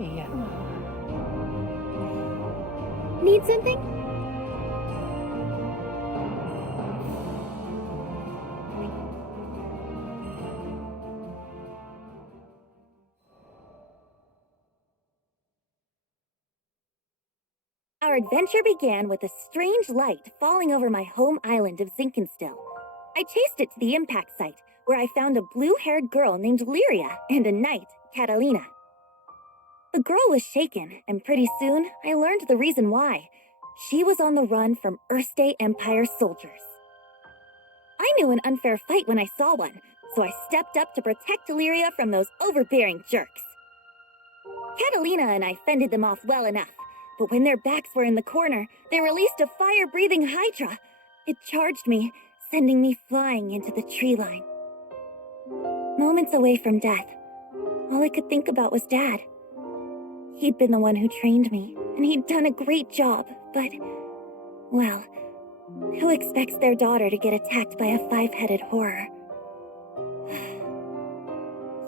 Hey. Need something? Our adventure began with a strange light falling over my home island of Zinkenstill. I chased it to the impact site, where I found a blue-haired girl named Lyria and a knight, Catalina. The girl was shaken, and pretty soon I learned the reason why. She was on the run from Erste Empire soldiers. I knew an unfair fight when I saw one, so I stepped up to protect Lyria from those overbearing jerks. Catalina and I fended them off well enough, but when their backs were in the corner, they released a fire-breathing hydra. It charged me, sending me flying into the tree line. Moments away from death, all I could think about was Dad. He'd been the one who trained me, and he'd done a great job, but, well, who expects their daughter to get attacked by a five-headed horror?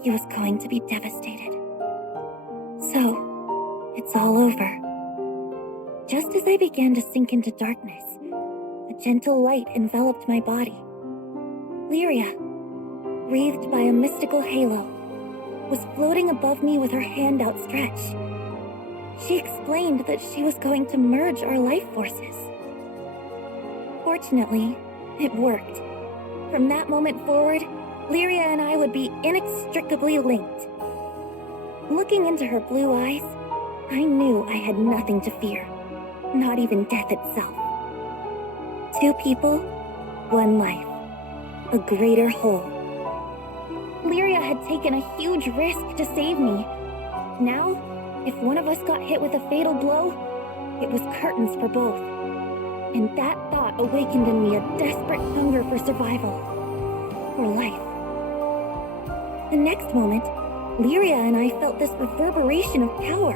He was going to be devastated. So, it's all over. Just as I began to sink into darkness, a gentle light enveloped my body. Lyria, wreathed by a mystical halo, was floating above me with her hand outstretched. She explained that she was going to merge our life forces. Fortunately, it worked. From that moment forward, Lyria and I would be inextricably linked. Looking into her blue eyes, I knew I had nothing to fear, not even death itself. Two people, one life, a greater whole. Lyria had taken a huge risk to save me. Now, if one of us got hit with a fatal blow, it was curtains for both. And that thought awakened in me a desperate hunger for survival, for life. The next moment, Lyria and I felt this reverberation of power.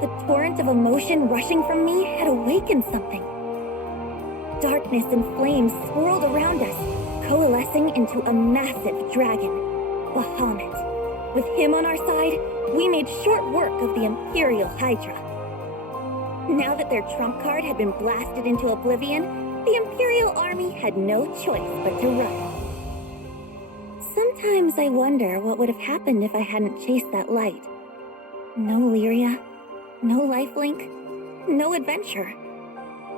The torrent of emotion rushing from me had awakened something. Darkness and flames swirled around us, coalescing into a massive dragon, Bahamut. With him on our side, we made short work of the Imperial Hydra. Now that their trump card had been blasted into oblivion, the Imperial Army had no choice but to run. Sometimes I wonder what would have happened if I hadn't chased that light. No Lyria, no lifelink, no adventure.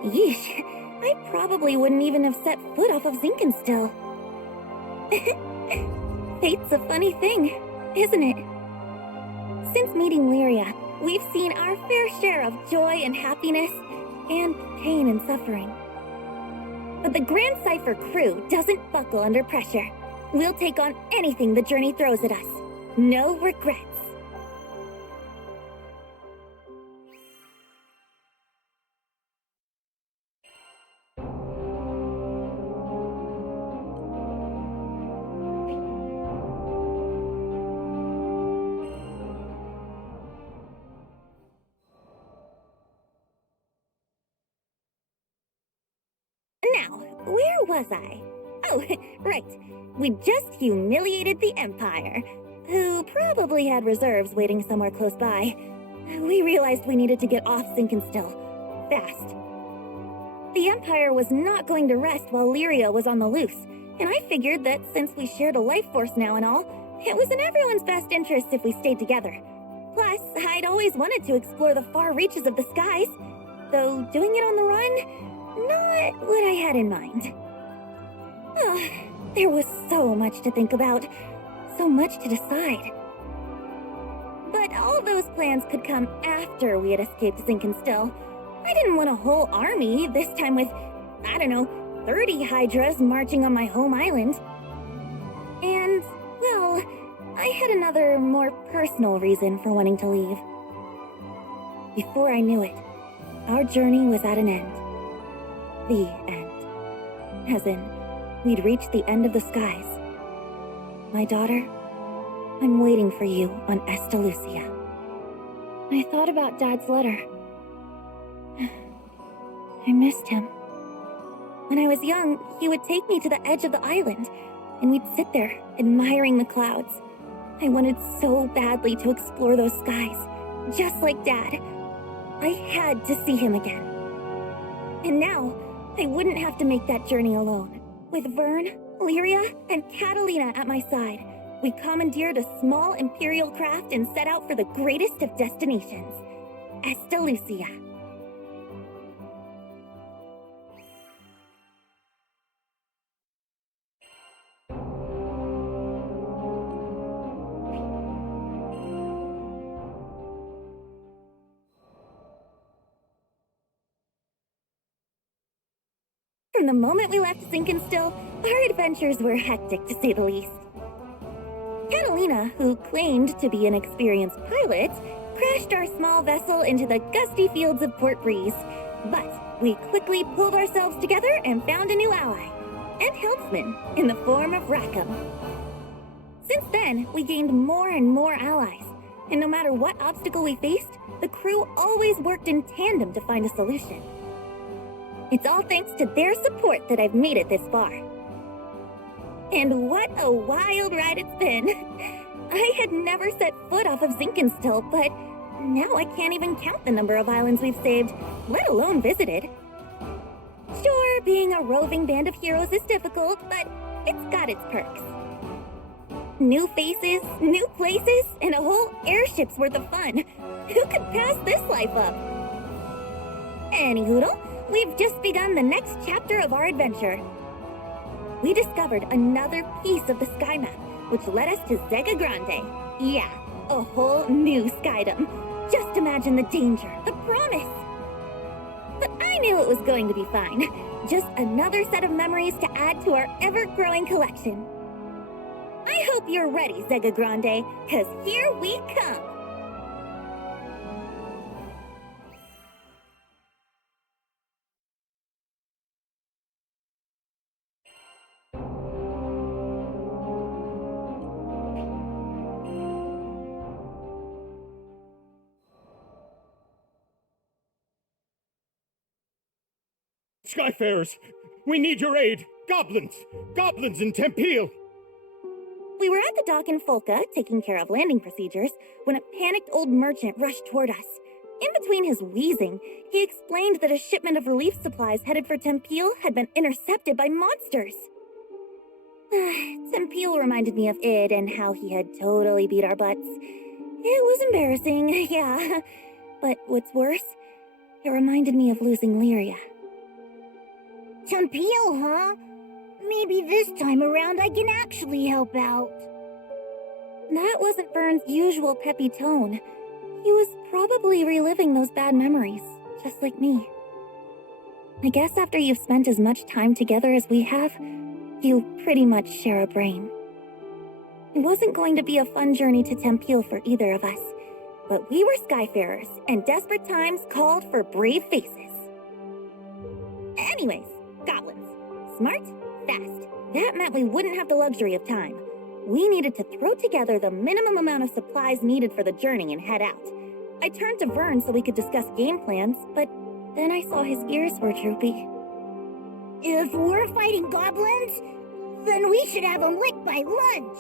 Yeesh, I probably wouldn't even have set foot off of Zinkenstill. Fate's a funny thing, isn't it? Since meeting Lyria, we've seen our fair share of joy and happiness, and pain and suffering. But the Grand Cypher crew doesn't buckle under pressure. We'll take on anything the journey throws at us. No regrets. Now, where was I? Oh, right. We just humiliated the Empire, who probably had reserves waiting somewhere close by. We realized we needed to get off Zinkenstill, fast. The Empire was not going to rest while Lyria was on the loose, and I figured that since we shared a life force now and all, it was in everyone's best interest if we stayed together. Plus, I'd always wanted to explore the far reaches of the skies, though doing it on the run, not what I had in mind. There was so much to think about, so much to decide. But all those plans could come after we had escaped Zinkenstill. I didn't want a whole army, this time with, 30 Hydras marching on my home island. And, well, I had another, more personal reason for wanting to leave. Before I knew it, our journey was at an end. The end. As in, we'd reached the end of the skies. My daughter, I'm waiting for you on Estalucia. I thought about Dad's letter. I missed him. When I was young, he would take me to the edge of the island, and we'd sit there, admiring the clouds. I wanted so badly to explore those skies, just like Dad. I had to see him again. And now, I wouldn't have to make that journey alone. With Vern, Lyria, and Catalina at my side, we commandeered a small Imperial craft and set out for the greatest of destinations, Estalucia. From the moment we left Zinkenstill, our adventures were hectic to say the least. Catalina, who claimed to be an experienced pilot, crashed our small vessel into the gusty fields of Port Breeze. But we quickly pulled ourselves together and found a new ally, and helmsman, in the form of Rackham. Since then, we gained more and more allies, and no matter what obstacle we faced, the crew always worked in tandem to find a solution. It's all thanks to their support that I've made it this far. And what a wild ride it's been! I had never set foot off of Zinkenstill, but now I can't even count the number of islands we've saved, let alone visited. Sure, being a roving band of heroes is difficult, but it's got its perks. New faces, new places, and a whole airship's worth of fun. Who could pass this life up? Anyhoodle, we've just begun the next chapter of our adventure. We discovered another piece of the sky map, which led us to Zega Grande. Yeah, a whole new skydom. Just imagine the danger, the promise. But I knew it was going to be fine. Just another set of memories to add to our ever-growing collection. I hope you're ready, Zega Grande, 'cause here we come! Skyfarers, we need your aid! Goblins! Goblins in Tempeel! We were at the dock in Folca, taking care of landing procedures, when a panicked old merchant rushed toward us. In between his wheezing, he explained that a shipment of relief supplies headed for Tempeel had been intercepted by monsters. Tempeel reminded me of Id and how he had totally beat our butts. It was embarrassing, yeah. But what's worse, it reminded me of losing Lyria. Tempeel, huh? Maybe this time around I can actually help out. That wasn't Vern's usual peppy tone. He was probably reliving those bad memories, just like me. I guess after you've spent as much time together as we have, you pretty much share a brain. It wasn't going to be a fun journey to Tempeel for either of us, but we were Skyfarers, and desperate times called for brave faces. Anyways, goblins. Smart, fast. That meant we wouldn't have the luxury of time. We needed to throw together the minimum amount of supplies needed for the journey and head out. I turned to Vern so we could discuss game plans, but then I saw his ears were droopy. If we're fighting goblins, then we should have them licked by lunch.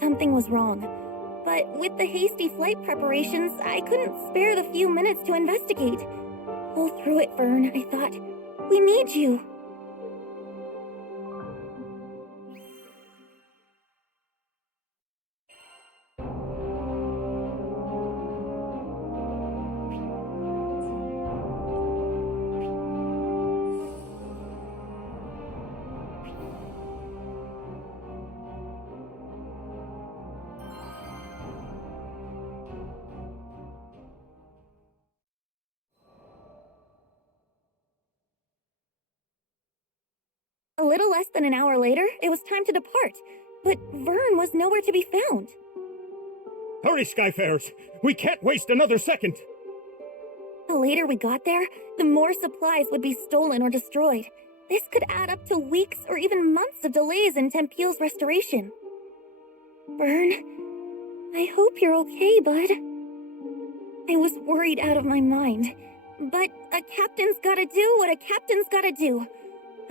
Something was wrong, but with the hasty flight preparations, I couldn't spare the few minutes to investigate. Pull through it, Vern, I thought. We need you. A little less than an hour later, it was time to depart, but Vern was nowhere to be found. Hurry, Skyfarers! We can't waste another second! The later we got there, the more supplies would be stolen or destroyed. This could add up to weeks or even months of delays in Tempeel's restoration. Vern, I hope you're okay, bud. I was worried out of my mind, but a captain's gotta do what a captain's gotta do.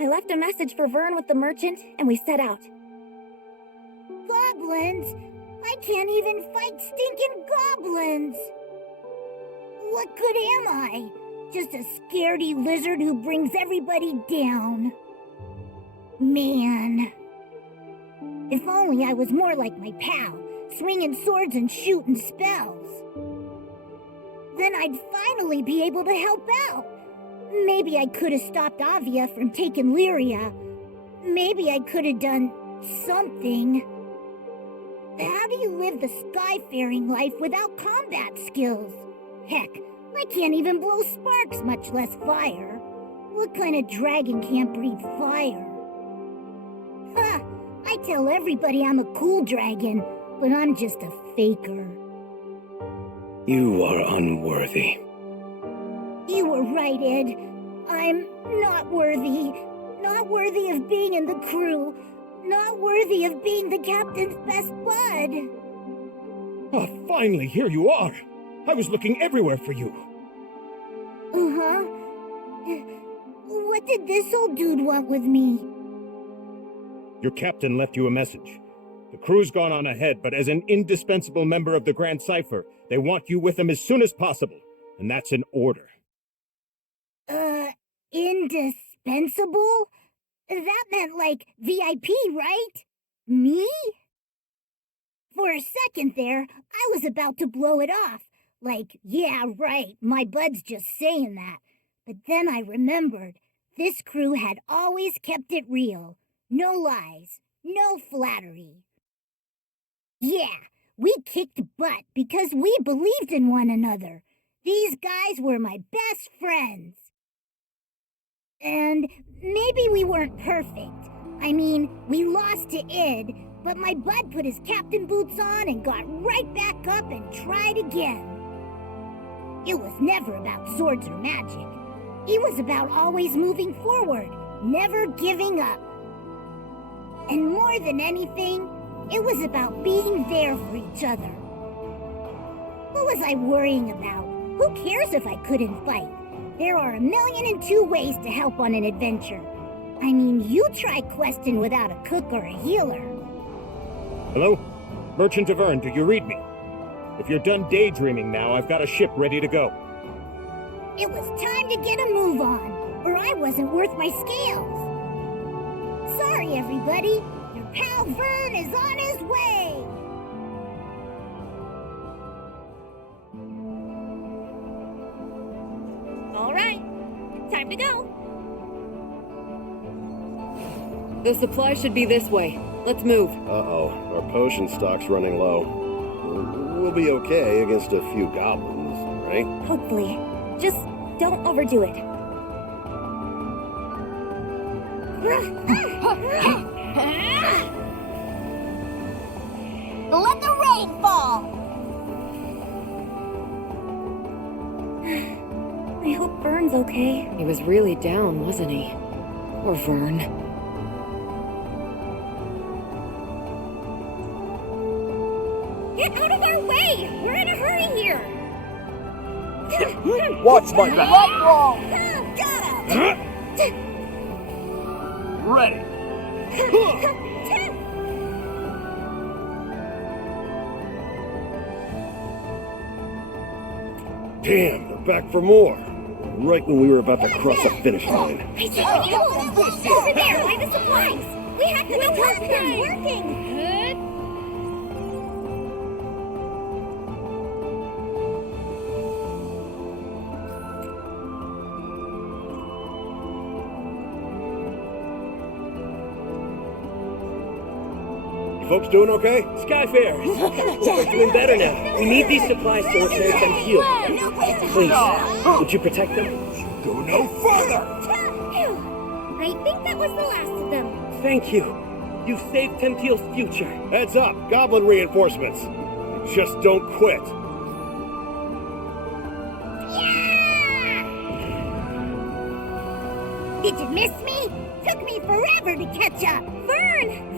I left a message for Vern with the merchant, and we set out. Goblins? I can't even fight stinking goblins! What good am I? Just a scaredy lizard who brings everybody down. Man. If only I was more like my pal, swinging swords and shooting spells. Then I'd finally be able to help out. Maybe I could have stopped Avia from taking Lyria. Maybe I could have done something. How do you live the skyfaring life without combat skills? Heck, I can't even blow sparks, much less fire. What kind of dragon can't breathe fire? Ha! I tell everybody I'm a cool dragon, but I'm just a faker. You are unworthy. You were right, Ed. I'm not worthy. Not worthy of being in the crew. Not worthy of being the captain's best bud. Oh, finally, here you are. I was looking everywhere for you. Uh-huh. What did this old dude want with me? Your captain left you a message. The crew's gone on ahead, but as an indispensable member of the Grand Cipher, they want you with them as soon as possible. And that's an order. Indispensable? That meant like VIP, right? Me? For a second there, I was about to blow it off. Like, yeah, right, my bud's just saying that. But then I remembered, this crew had always kept it real. No lies, no flattery. Yeah, we kicked butt because we believed in one another. These guys were my best friends. And maybe we weren't perfect. I mean, we lost to Id, but my bud put his captain boots on and got right back up and tried again. It was never about swords or magic. It was about always moving forward, never giving up. And more than anything, it was about being there for each other. What was I worrying about? Who cares if I couldn't fight? There are 1,000,002 ways to help on an adventure. I mean, you try questing without a cook or a healer. Hello? Merchant of Ern, do you read me? If you're done daydreaming now, I've got a ship ready to go. It was time to get a move on, or I wasn't worth my scales. Sorry, everybody. Your pal Vern is on his way. All right, time to go. The supply should be this way. Let's move. Uh-oh, our potion stock's running low. We'll be okay against a few goblins, right? Hopefully. Just don't overdo it. Let the rain fall. I hope Vern's okay. He was really down, wasn't he? Poor Vern. Get out of our way! We're in a hurry here! Watch my back. Got him. Ready. Damn, they're back for more. Right when we were about to cross the finish line. I see you! Over there, by the supplies! We have to go help them! Working! Good. Folks doing okay? Skyfarers, we're doing better now. We need these supplies to repair them heal. Please, would you protect them? Go no further! Phew. I think that was the last of them. Thank you. You've saved Tenteel's future. Heads up, goblin reinforcements. Just don't quit. Did you miss me? Took me forever to catch up.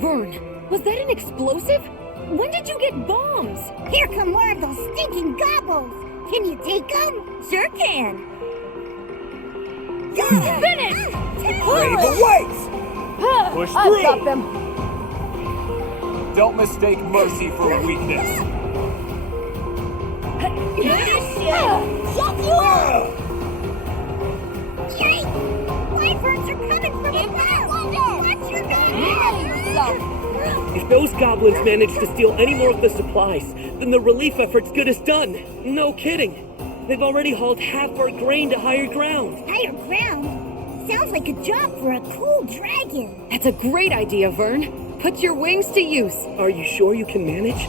Vern, was that an explosive? When did you get bombs? Here come more of those stinking gobbles. Can you take them? Sure can. Finish! Ready for weights! Push through! I've got them. Don't mistake mercy for weakness. Shut you up! Yikes! Wyverns are coming from above! Watch your back! If those goblins manage to steal any more of the supplies, then the relief effort's good as done. No kidding. They've already hauled half our grain to higher ground. Higher ground? Sounds like a job for a cool dragon. That's a great idea, Vern. Put your wings to use. Are you sure you can manage?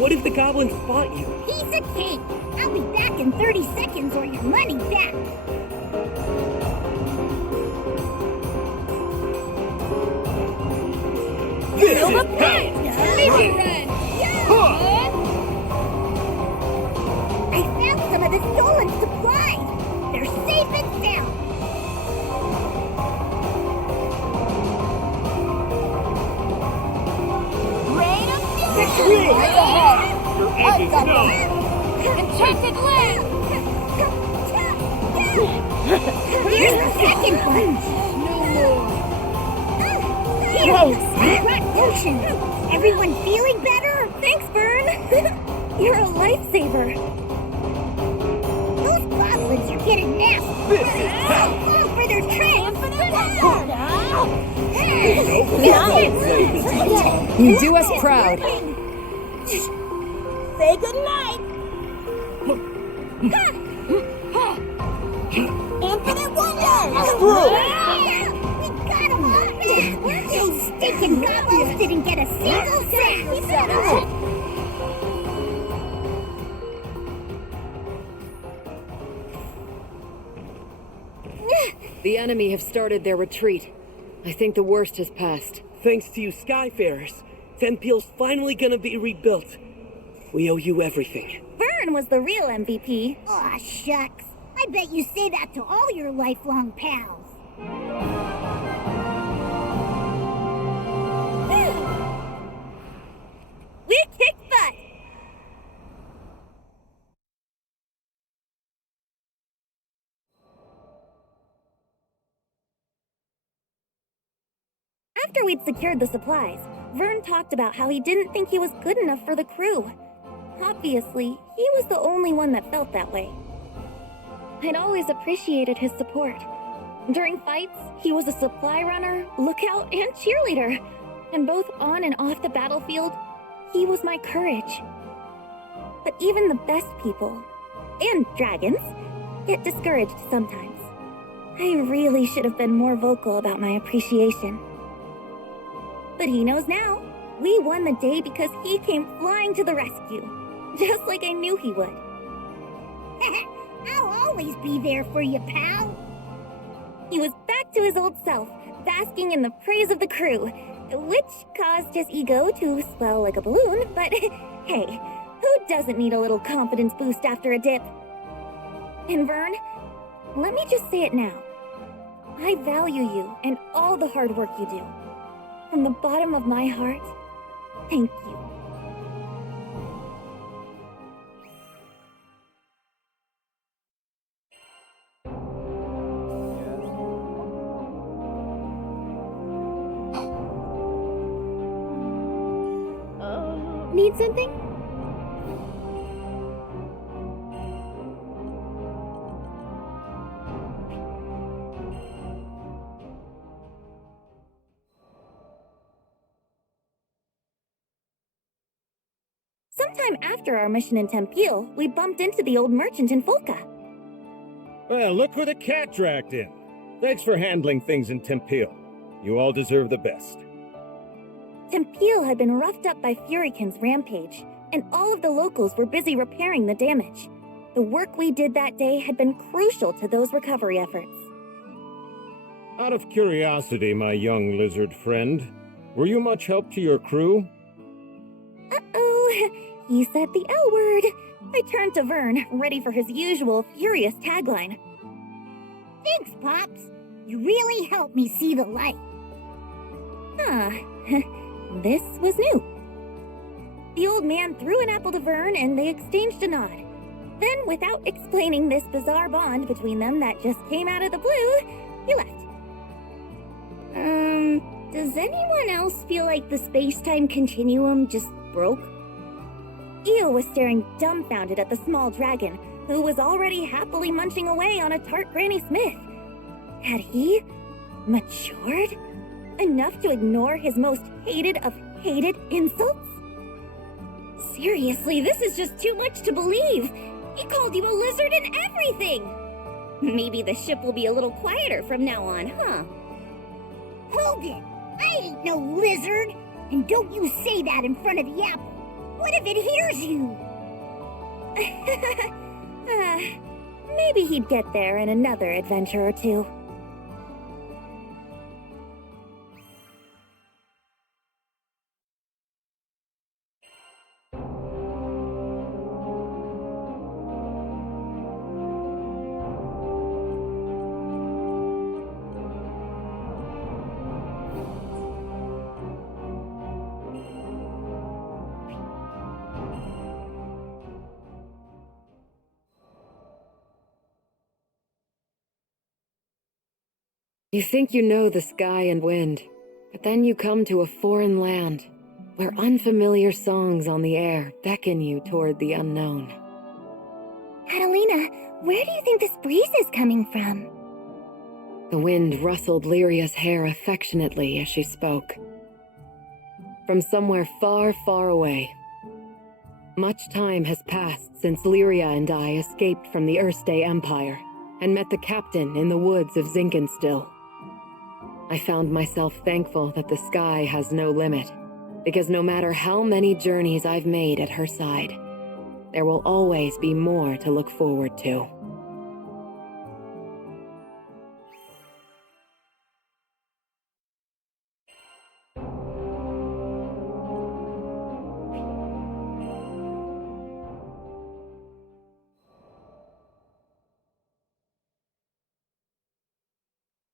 What if the goblins spot you? Piece of cake! I'll be back in 30 seconds or your money back! This is Ren! I found some of the stolen supplies! They're safe and sound! Rain of fury! Your end is known. Enchanted land! Here's the second one! No more. Here! Rock potion! Everyone feeling better? Thanks, Vern. You're a lifesaver. Those goblins are getting nasty! This is hell! Fall for their tricks! You do us proud. Say goodnight! Infinite wonders! Through! We got them all! Those stinking goblins didn't get a single sack! The enemy have started their retreat. I think the worst has passed. Thanks to you Skyfarers, Tempeal's finally gonna be rebuilt. We owe you everything. Vern was the real MVP. Aw, shucks. I bet you say that to all your lifelong pals. We kicked butt. After we'd secured the supplies, Vern talked about how he didn't think he was good enough for the crew. Obviously, he was the only one that felt that way. I'd always appreciated his support. During fights, he was a supply runner, lookout, and cheerleader. And both on and off the battlefield, he was my courage. But even the best people, and dragons, get discouraged sometimes. I really should have been more vocal about my appreciation. But he knows now. We won the day because he came flying to the rescue. Just like I knew he would. I'll always be there for you, pal. He was back to his old self, basking in the praise of the crew, which caused his ego to swell like a balloon, but hey, who doesn't need a little confidence boost after a dip? And Vern, let me just say it now. I value you and all the hard work you do. From the bottom of my heart, thank you. Need something? Sometime after our mission in Tempeal, we bumped into the old merchant in Folka. Well, look who the cat dragged in. Thanks for handling things in Tempeal. You all deserve the best. Tempeal had been roughed up by Furykin's rampage, and all of the locals were busy repairing the damage. The work we did that day had been crucial to those recovery efforts. Out of curiosity, my young lizard friend, were you much help to your crew? Uh-oh, he said the L word. I turned to Vern, ready for his usual furious tagline. Thanks, Pops. You really helped me see the light. Ah, this was new. The old man threw an apple to Vern and they exchanged a nod. Then, without explaining this bizarre bond between them that just came out of the blue, he left. Does anyone else feel like the space-time continuum just broke? Io was staring dumbfounded at the small dragon, who was already happily munching away on a tart Granny Smith. Had he matured enough to ignore his most hated of hated insults? Seriously, this is just too much to believe. He called you a lizard and everything. Maybe the ship will be a little quieter from now on, huh? Hold it! I ain't no lizard! And don't you say that in front of the apple! What if it hears you? Maybe he'd get there in another adventure or two. You think you know the sky and wind, but then you come to a foreign land where unfamiliar songs on the air beckon you toward the unknown. Catalina, where do you think this breeze is coming from? The wind rustled Lyria's hair affectionately as she spoke. From somewhere far, far away. Much time has passed since Lyria and I escaped from the Erste Empire and met the captain in the woods of Zinkenstill. I found myself thankful that the sky has no limit, because no matter how many journeys I've made at her side, there will always be more to look forward to.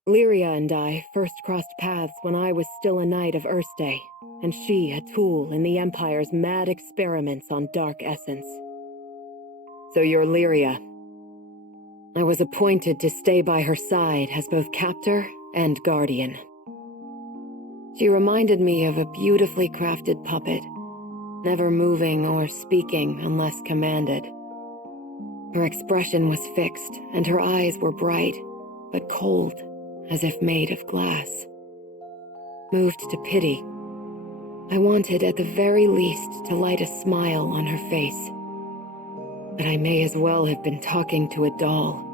Lyria and I first crossed paths when I was still a knight of Erste, and she a tool in the Empire's mad experiments on dark essence. So you're Lyria. I was appointed to stay by her side as both captor and guardian. She reminded me of a beautifully crafted puppet, never moving or speaking unless commanded. Her expression was fixed, and her eyes were bright, but cold, as if made of glass. Moved to pity, I wanted at the very least to light a smile on her face. But I may as well have been talking to a doll.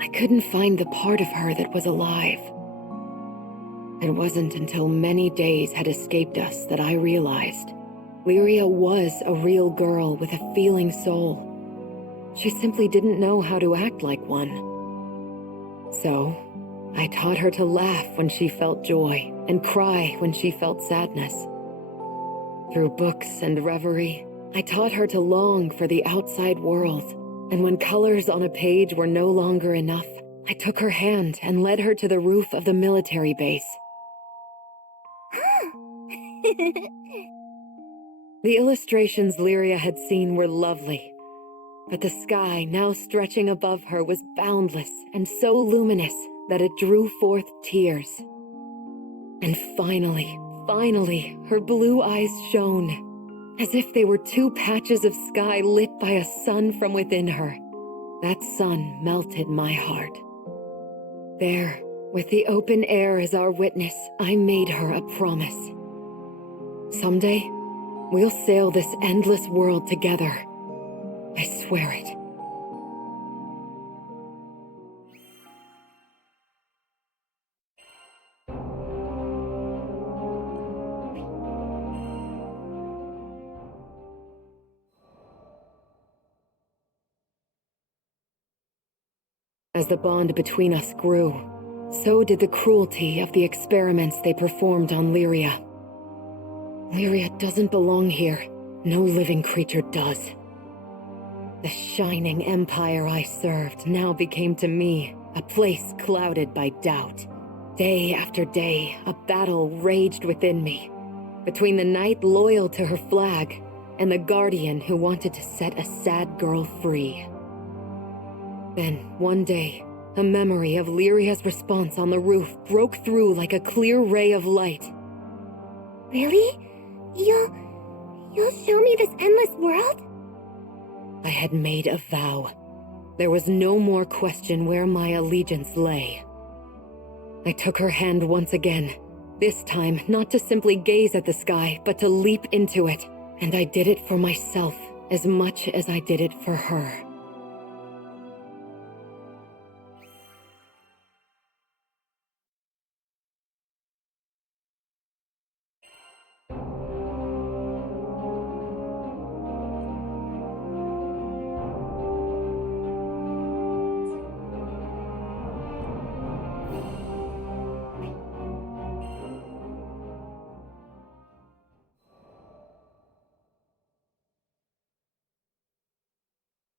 I couldn't find the part of her that was alive. It wasn't until many days had escaped us that I realized Lyria was a real girl with a feeling soul. She simply didn't know how to act like one. So, I taught her to laugh when she felt joy and cry when she felt sadness. Through books and reverie, I taught her to long for the outside world, and when colors on a page were no longer enough, I took her hand and led her to the roof of the military base. The illustrations Lyria had seen were lovely, but the sky now stretching above her was boundless and so luminous that it drew forth tears. And finally, her blue eyes shone, as if they were two patches of sky lit by a sun from within her. That sun melted my heart. There, with the open air as our witness, I made her a promise. Someday, we'll sail this endless world together. I swear it. As the bond between us grew, so did the cruelty of the experiments they performed on Lyria. Lyria doesn't belong here. No living creature does. The shining empire I served now became to me a place clouded by doubt. Day after day, a battle raged within me, between the knight loyal to her flag and the guardian who wanted to set a sad girl free. Then, one day, A memory of Lyria's response on the roof broke through like a clear ray of light. Really? You'll show me this endless world? I had made a vow. There was no more question where my allegiance lay. I took her hand once again, this time not to simply gaze at the sky, but to leap into it. And I did it for myself as much as I did it for her.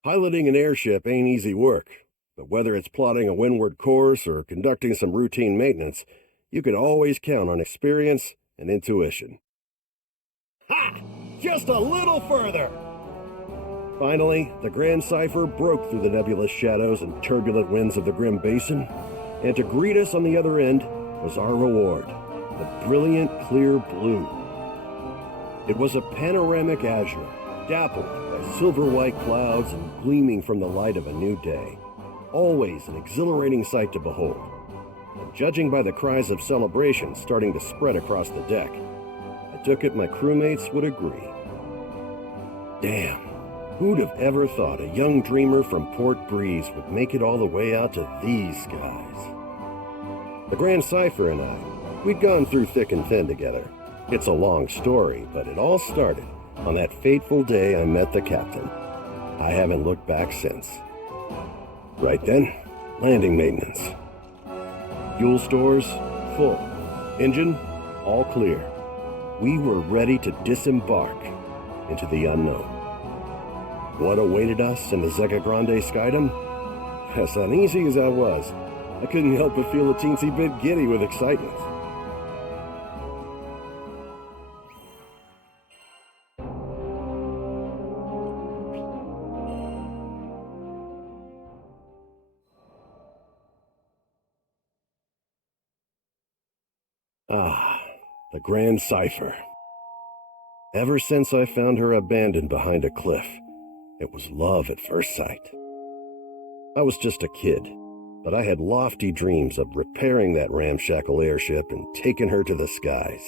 Piloting an airship ain't easy work, but whether it's plotting a windward course or conducting some routine maintenance, you can always count on experience and intuition. Ha! Just a little further! Finally, the Grand Cipher broke through the nebulous shadows and turbulent winds of the Grim Basin, and to greet us on the other end was our reward, the brilliant clear blue. It was a panoramic azure, dappled by silver-white clouds and gleaming from the light of a new day. Always an exhilarating sight to behold. And judging by the cries of celebration starting to spread across the deck, I took it my crewmates would agree. Damn, who'd have ever thought a young dreamer from Port Breeze would make it all the way out to these skies? The Grand Cipher and I, we'd gone through thick and thin together. It's a long story, but it all started on that fateful day I met the captain. I haven't looked back since. Right then, landing maintenance. Fuel stores, full. Engine, all clear. We were ready to disembark into the unknown. What awaited us in the Zega Grande Skydom? As uneasy as I was, I couldn't help but feel a teensy bit giddy with excitement. Ah, the Grand Cipher. Ever since I found her abandoned behind a cliff, it was love at first sight. I was just a kid, but I had lofty dreams of repairing that ramshackle airship and taking her to the skies.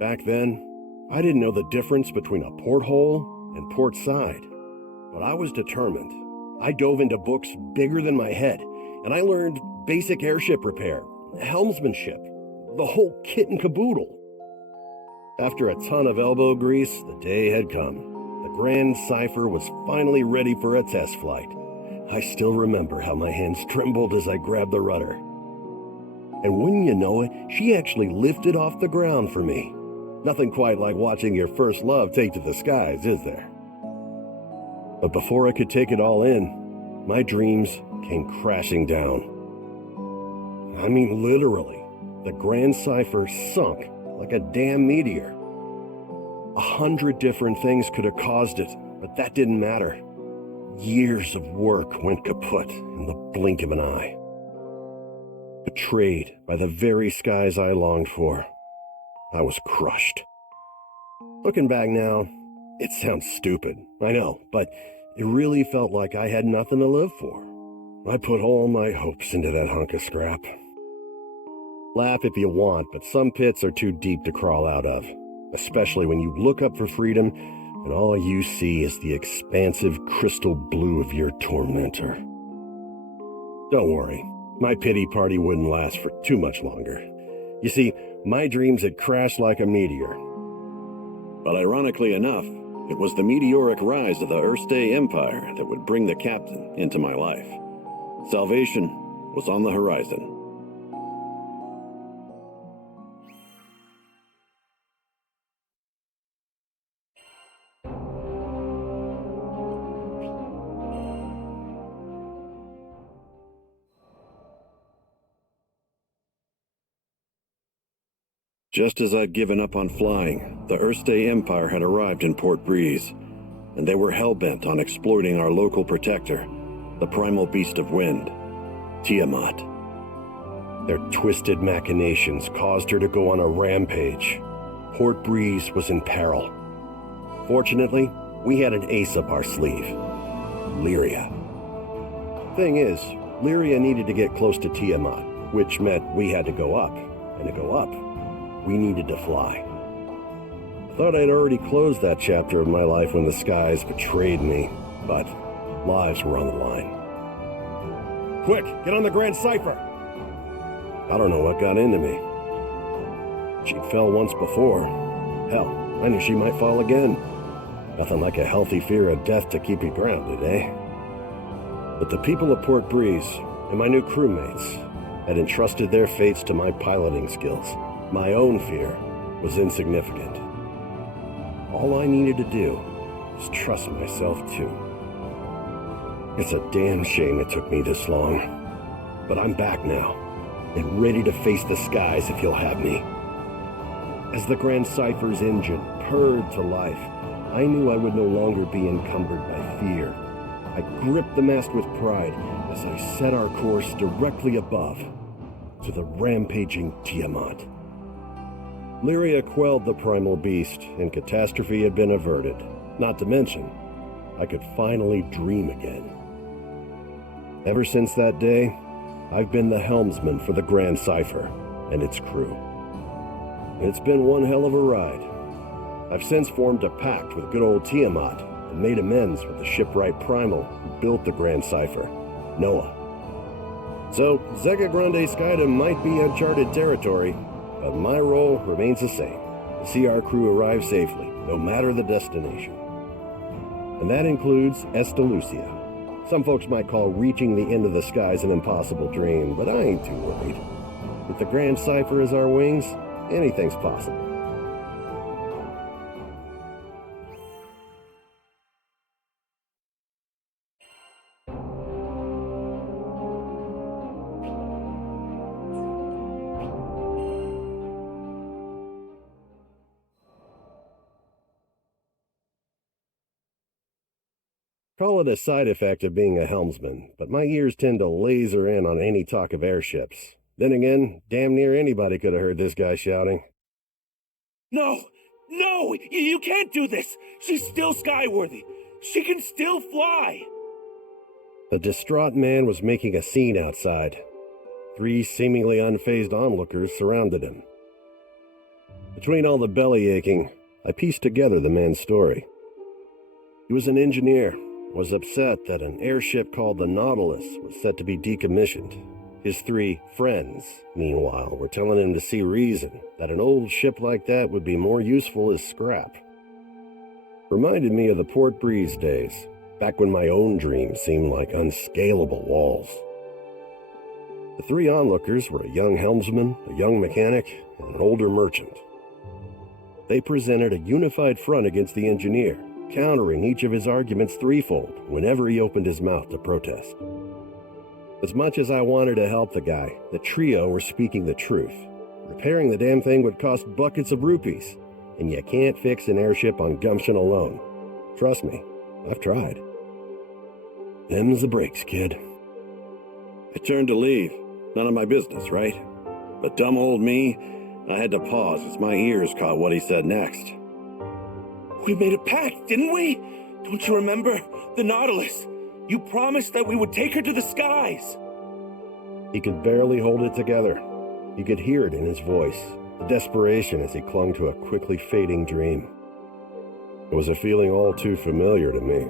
Back then, I didn't know the difference between a porthole and port side, but I was determined. I dove into books bigger than my head, and I learned basic airship repair, helmsmanship, the whole kit and caboodle. After a ton of elbow grease, the day had come. The Grand Cipher was finally ready for a test flight. I still remember how my hands trembled as I grabbed the rudder. And wouldn't you know it, she actually lifted off the ground for me. Nothing quite like watching your first love take to the skies, is there? But before I could take it all in, my dreams came crashing down. I mean, literally, the Grand Cipher sunk like a damn meteor. 100 different things could have caused it, but that didn't matter. Years of work went kaput in the blink of an eye. Betrayed by the very skies I longed for, I was crushed. Looking back now, it sounds stupid, I know, but it really felt like I had nothing to live for. I put all my hopes into that hunk of scrap. Laugh if you want, but some pits are too deep to crawl out of, especially when you look up for freedom and all you see is the expansive crystal blue of your tormentor. Don't worry, my pity party wouldn't last for too much longer. You see, my dreams had crashed like a meteor. But ironically enough, it was the meteoric rise of the Erste Empire that would bring the captain into my life. Salvation was on the horizon. Just as I'd given up on flying, the Erste Empire had arrived in Port Breeze, and they were hell-bent on exploiting our local protector, the primal beast of wind, Tiamat. Their twisted machinations caused her to go on a rampage. Port Breeze was in peril. Fortunately, we had an ace up our sleeve. Lyria. Thing is, Lyria needed to get close to Tiamat, which meant we had to go up. And to go up, we needed to fly. I thought I'd already closed that chapter of my life when the skies betrayed me, but lives were on the line. Quick, get on the Grand Cipher! I don't know what got into me. She fell once before. Hell, I knew she might fall again. Nothing like a healthy fear of death to keep you grounded, eh? But the people of Port Breeze and my new crewmates had entrusted their fates to my piloting skills. My own fear was insignificant. All I needed to do was trust myself too. It's a damn shame it took me this long, but I'm back now and ready to face the skies if you'll have me. As the Grand Cipher's engine purred to life, I knew I would no longer be encumbered by fear. I gripped the mast with pride as I set our course directly above to the rampaging Tiamat. Lyria quelled the primal beast, and catastrophe had been averted. Not to mention, I could finally dream again. Ever since that day, I've been the helmsman for the Grand Cipher and its crew. It's been one hell of a ride. I've since formed a pact with good old Tiamat and made amends with the shipwright Primal who built the Grand Cipher, Noah. So, Zega Grande Skyda might be uncharted territory, but my role remains the same, to see our crew arrive safely, no matter the destination. And that includes Estalucia. Some folks might call reaching the end of the skies an impossible dream, but I ain't too worried. With the Grand Cipher as our wings, anything's possible. Call it a side effect of being a helmsman, but my ears tend to laser in on any talk of airships. Then again, damn near anybody could have heard this guy shouting. No! No! You can't do this! She's still skyworthy! She can still fly! The distraught man was making a scene outside. 3 seemingly unfazed onlookers surrounded him. Between all the belly aching, I pieced together the man's story. He was an engineer, was upset that an airship called the Nautilus was set to be decommissioned. His 3 friends, meanwhile, were telling him to see reason that an old ship like that would be more useful as scrap. Reminded me of the Port Breeze days, back when my own dreams seemed like unscalable walls. The 3 onlookers were a young helmsman, a young mechanic, and an older merchant. They presented a unified front against the engineer, countering each of his arguments threefold whenever he opened his mouth to protest. As much as I wanted to help the guy, the trio were speaking the truth. Repairing the damn thing would cost buckets of rupees, and you can't fix an airship on gumption alone. Trust me, I've tried. Them's the breaks, kid. I turned to leave. None of my business, right? But dumb old me, I had to pause as my ears caught what he said next. We made a pact, didn't we? Don't you remember? The Nautilus. You promised that we would take her to the skies. He could barely hold it together. You could hear it in his voice, the desperation as he clung to a quickly fading dream. It was a feeling all too familiar to me.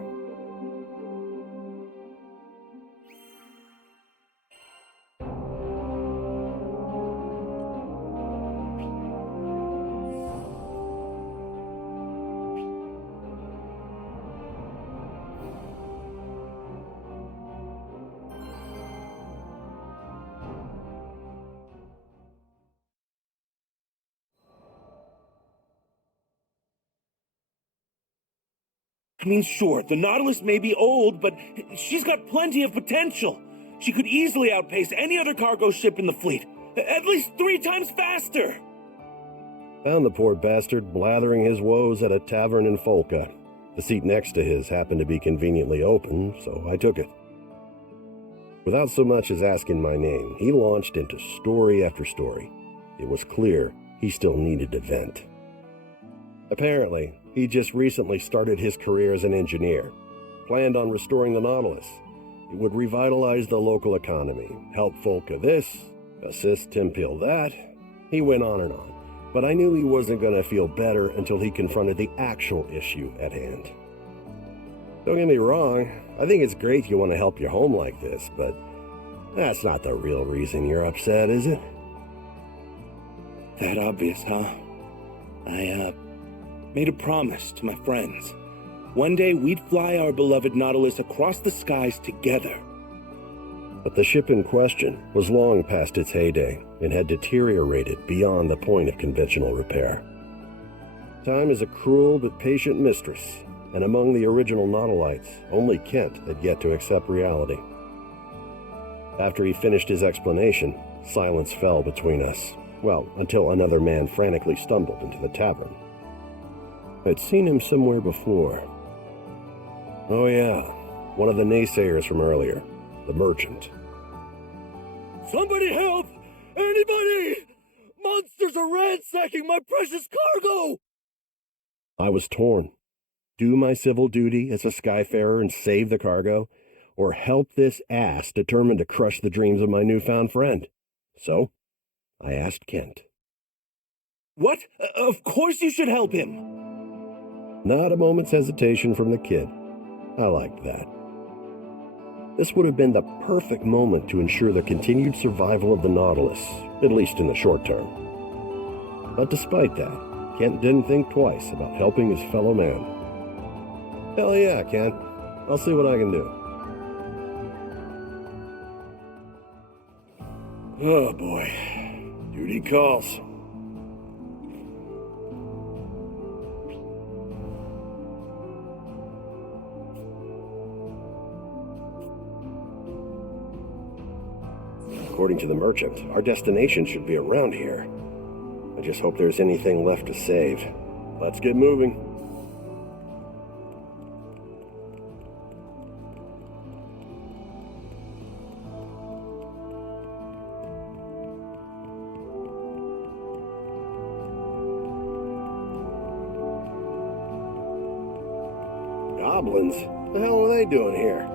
I mean, sure, the Nautilus may be old, but she's got plenty of potential. She could easily outpace any other cargo ship in the fleet, at least 3 times faster. Found the poor bastard blathering his woes at a tavern in Folca. The seat next to his happened to be conveniently open, so I took it. Without so much as asking my name, he launched into story after story. It was clear he still needed to vent. Apparently, he just recently started his career as an engineer, planned on restoring the Nautilus. It would revitalize the local economy, help Folka this, assist Timpil that. He went on and on, but I knew he wasn't going to feel better until he confronted the actual issue at hand. Don't get me wrong, I think it's great you want to help your home like this, but that's not the real reason you're upset, is it? That obvious, huh? I made a promise to my friends. One day we'd fly our beloved Nautilus across the skies together. But the ship in question was long past its heyday and had deteriorated beyond the point of conventional repair. Time is a cruel but patient mistress, and among the original Nautilites, only Kent had yet to accept reality. After he finished his explanation, silence fell between us. Well, until another man frantically stumbled into the tavern. I'd seen him somewhere before. Oh yeah, one of the naysayers from earlier, the merchant. Somebody help! Anybody! Monsters are ransacking my precious cargo! I was torn. Do my civil duty as a skyfarer and save the cargo, or help this ass determined to crush the dreams of my newfound friend? So, I asked Kent. What? Of course you should help him! Not a moment's hesitation from the kid. I liked that. This would have been the perfect moment to ensure the continued survival of the Nautilus, at least in the short term. But despite that, Kent didn't think twice about helping his fellow man. Hell yeah, Kent. I'll see what I can do. Oh boy. Duty calls. According to the merchant, our destination should be around here. I just hope there's anything left to save. Let's get moving. Goblins? What the hell are they doing here?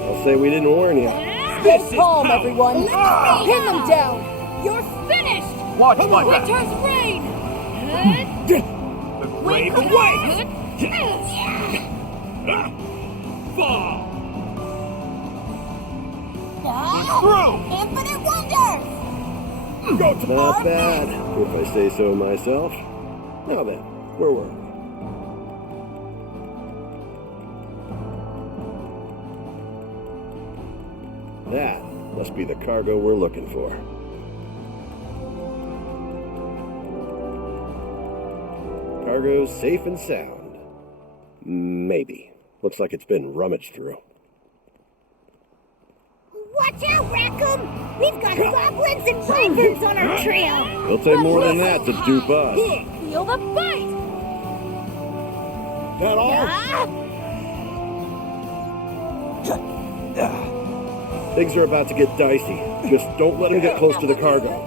I'll say we didn't warn you. Stay calm, everyone. Pin them down. You're finished! Watch my back. Winter's reign! The grave awaits. Fall. Through. Infinite wonders! Go to Not bad, if I say so myself. Now then, where were we? That must be the cargo we're looking for. Cargo's safe and sound. Maybe. Looks like it's been rummaged through. Watch out, Rackham! We've got goblins and wyverns on our trail! It'll take more than that to dupe us. Feel the bite! That all? Things are about to get dicey. Just don't let them get close to the cargo.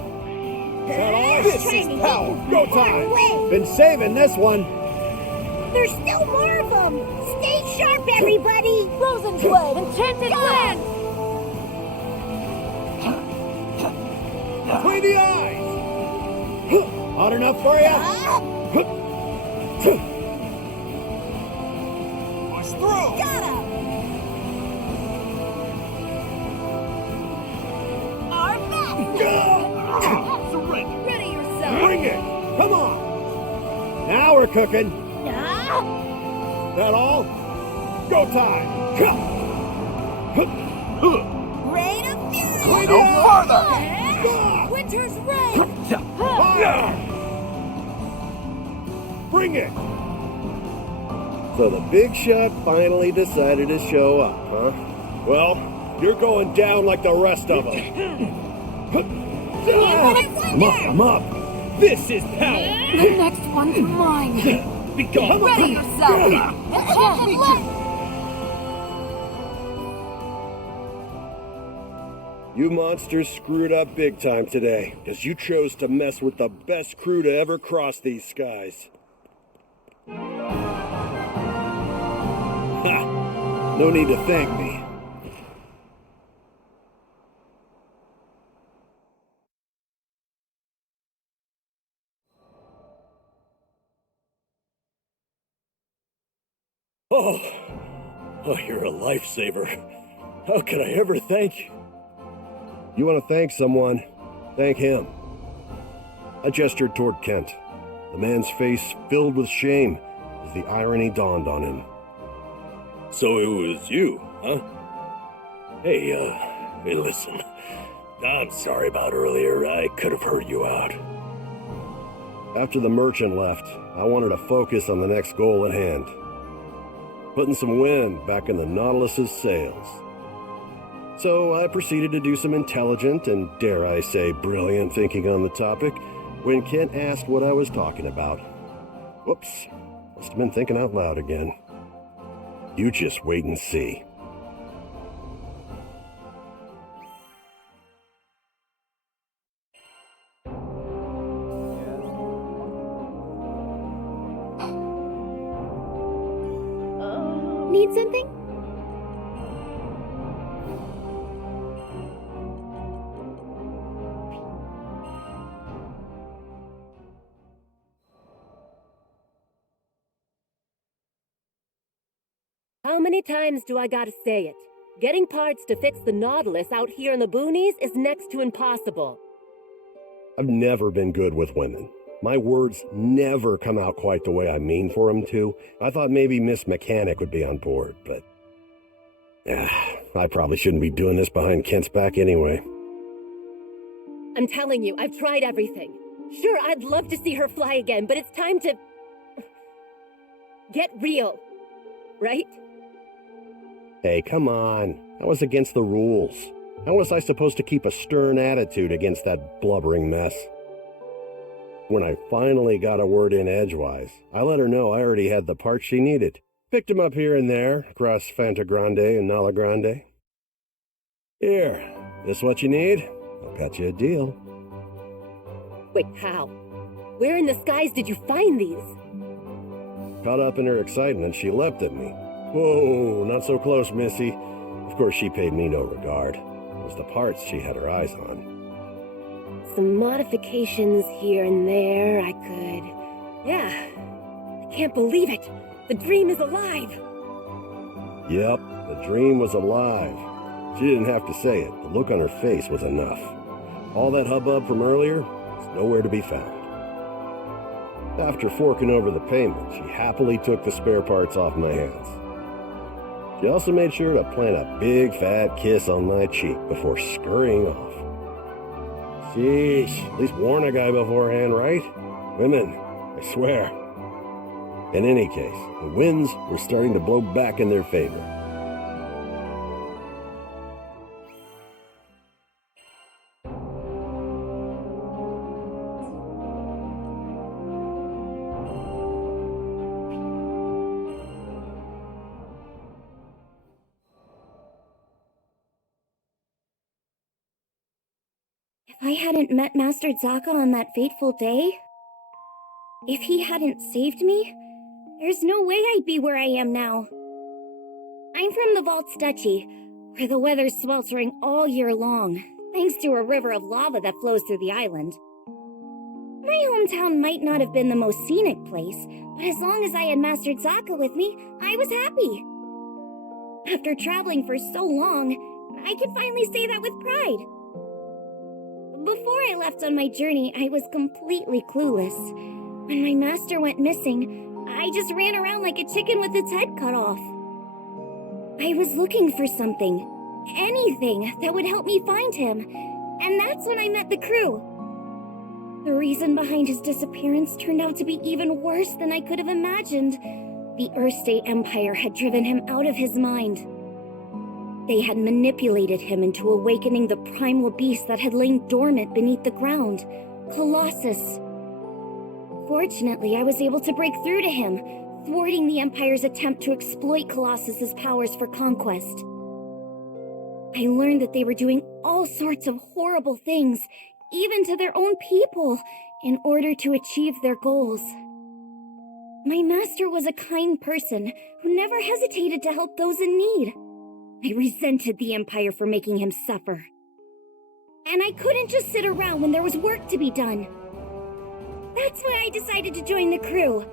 That all? This is power. Go time. Been saving this one. There's still more of them! Stay sharp, everybody! Frozen Blade! Enchanted Land! Between the eyes! Hot enough for you? Push through. Got him! Our best! Surrender. Ready yourself! Bring it! Come on! Now we're cooking. That all? Go time! Rain of fury! No further. Winter's reign! Fire! Bring it! So the big shot finally decided to show up, huh? Well, you're going down like the rest of them. I'm up, I'm up. This is power! The next one's mine. Be gone! Ready yourself. Enchanted Lens. You monsters screwed up big time today, because you chose to mess with the best crew to ever cross these skies. Ha! No need to thank me. Oh, you're a lifesaver. How could I ever thank you? You want to thank someone? Thank him. I gestured toward Kent. The man's face filled with shame as the irony dawned on him. So it was you, huh? Hey, listen. I'm sorry about earlier. I could have heard you out. After the merchant left, I wanted to focus on the next goal at hand. Putting some wind back in the Nautilus's sails. So I proceeded to do some intelligent and, dare I say, brilliant thinking on the topic when Kent asked what I was talking about. Whoops, must have been thinking out loud again. You just wait and see. Need something? How many times do I gotta say it? Getting parts to fix the Nautilus out here in the boonies is next to impossible. I've never been good with women. My words never come out quite the way I mean for them to. I thought maybe Miss Mechanic would be on board, but... I probably shouldn't be doing this behind Kent's back anyway. I'm telling you, I've tried everything. Sure, I'd love to see her fly again, but it's time to... get real. Right? Hey, come on. That was against the rules. How was I supposed to keep a stern attitude against that blubbering mess? When I finally got a word in edgewise, I let her know I already had the parts she needed. Picked him up here and there, across Fanta Grande and Nala Grande. Here, this what you need? I'll cut you a deal. Wait, how? Where in the skies did you find these? Caught up in her excitement, she leapt at me. Whoa, not so close, Missy. Of course, she paid me no regard. It was the parts she had her eyes on. Some modifications here and there, I could... Yeah. I can't believe it. The dream is alive. Yep, the dream was alive. She didn't have to say it. The look on her face was enough. All that hubbub from earlier was nowhere to be found. After forking over the payment, she happily took the spare parts off my hands. She also made sure to plant a big fat kiss on my cheek before scurrying off. Sheesh, at least warn a guy beforehand, right? Women, I swear. In any case, the winds were starting to blow back in their favor. If I hadn't met Master Zaka on that fateful day, if he hadn't saved me, there's no way I'd be where I am now. I'm from the Vault's Duchy, where the weather's sweltering all year long, thanks to a river of lava that flows through the island. My hometown might not have been the most scenic place, but as long as I had Master Zaka with me, I was happy. After traveling for so long, I can finally say that with pride. Before I left on my journey, I was completely clueless. When my master went missing, I just ran around like a chicken with its head cut off. I was looking for something, anything that would help me find him, and that's when I met the crew. The reason behind his disappearance turned out to be even worse than I could have imagined. The Earthstate Empire had driven him out of his mind. They had manipulated him into awakening the primal beast that had lain dormant beneath the ground, Colossus. Fortunately, I was able to break through to him, thwarting the Empire's attempt to exploit Colossus's powers for conquest. I learned that they were doing all sorts of horrible things, even to their own people, in order to achieve their goals. My master was a kind person who never hesitated to help those in need. I resented the Empire for making him suffer. And I couldn't just sit around when there was work to be done. That's why I decided to join the crew,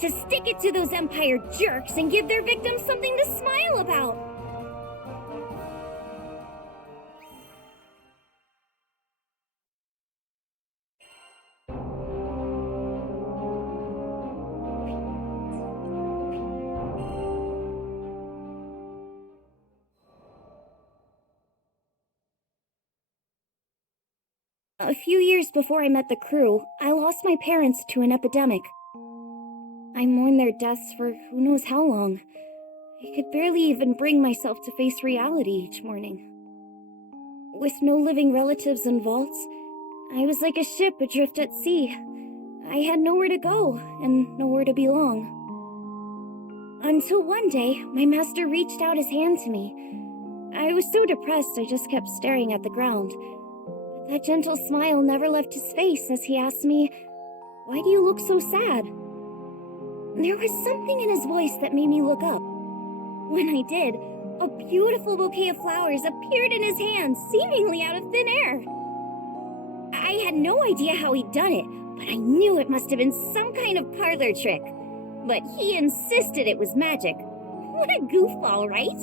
to stick it to those Empire jerks and give their victims something to smile about. A few years before I met the crew, I lost my parents to an epidemic. I mourned their deaths for who knows how long. I could barely even bring myself to face reality each morning. With no living relatives in vaults, I was like a ship adrift at sea. I had nowhere to go and nowhere to belong. Until one day, my master reached out his hand to me. I was so depressed I just kept staring at the ground. That gentle smile never left his face as he asked me, "Why do you look so sad?" There was something in his voice that made me look up. When I did, a beautiful bouquet of flowers appeared in his hands, seemingly out of thin air. I had no idea how he'd done it, but I knew it must have been some kind of parlor trick. But he insisted it was magic. What a goofball, right?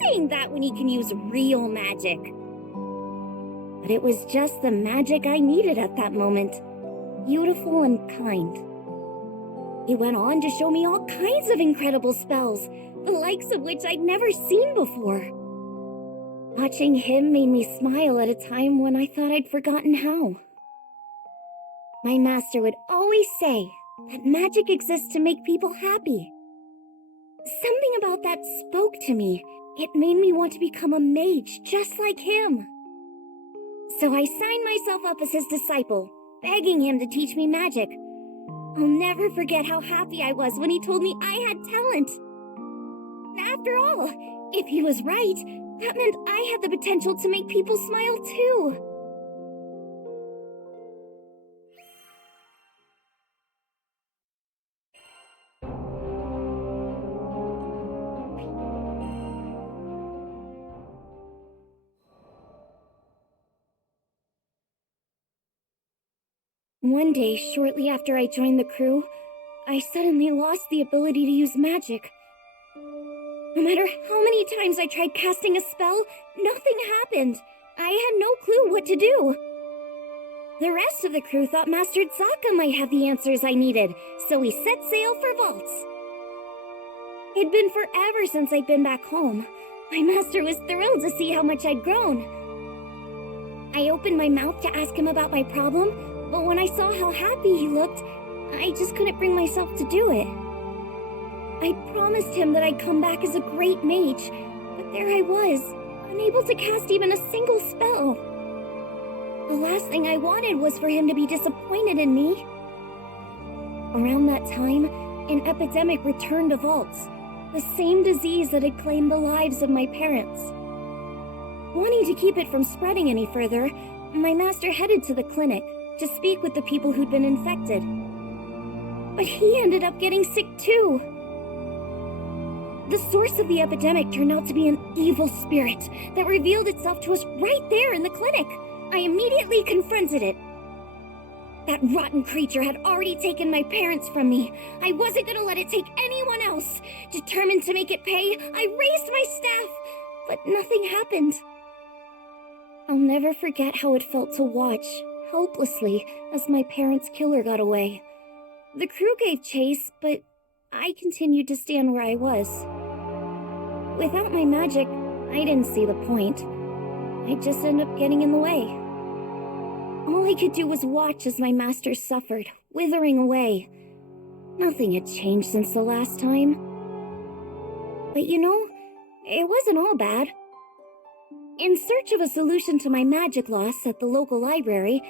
Saying that when he can use real magic. But it was just the magic I needed at that moment. Beautiful and kind. He went on to show me all kinds of incredible spells, the likes of which I'd never seen before. Watching him made me smile at a time when I thought I'd forgotten how. My master would always say that magic exists to make people happy. Something about that spoke to me. It made me want to become a mage just like him. So I signed myself up as his disciple, begging him to teach me magic. I'll never forget how happy I was when he told me I had talent. After all, if he was right, that meant I had the potential to make people smile too. One day, shortly after I joined the crew, I suddenly lost the ability to use magic. No matter how many times I tried casting a spell, nothing happened. I had no clue what to do. The rest of the crew thought Master Zaka might have the answers I needed, so we set sail for vaults. It'd been forever since I'd been back home. My master was thrilled to see how much I'd grown. I opened my mouth to ask him about my problem, but when I saw how happy he looked, I just couldn't bring myself to do it. I promised him that I'd come back as a great mage, but there I was, unable to cast even a single spell. The last thing I wanted was for him to be disappointed in me. Around that time, an epidemic returned to vaults, the same disease that had claimed the lives of my parents. Wanting to keep it from spreading any further, my master headed to the clinic to speak with the people who'd been infected. But he ended up getting sick too. The source of the epidemic turned out to be an evil spirit that revealed itself to us right there in the clinic. I immediately confronted it. That rotten creature had already taken my parents from me. I wasn't gonna let it take anyone else. Determined to make it pay, I raised my staff, but nothing happened. I'll never forget how it felt to watch, helplessly, as my parents' killer got away. The crew gave chase, but I continued to stand where I was. Without my magic, I didn't see the point. I'd just end up getting in the way. All I could do was watch as my master suffered, withering away. Nothing had changed since the last time. But you know, it wasn't all bad. In search of a solution to my magic loss at the local library,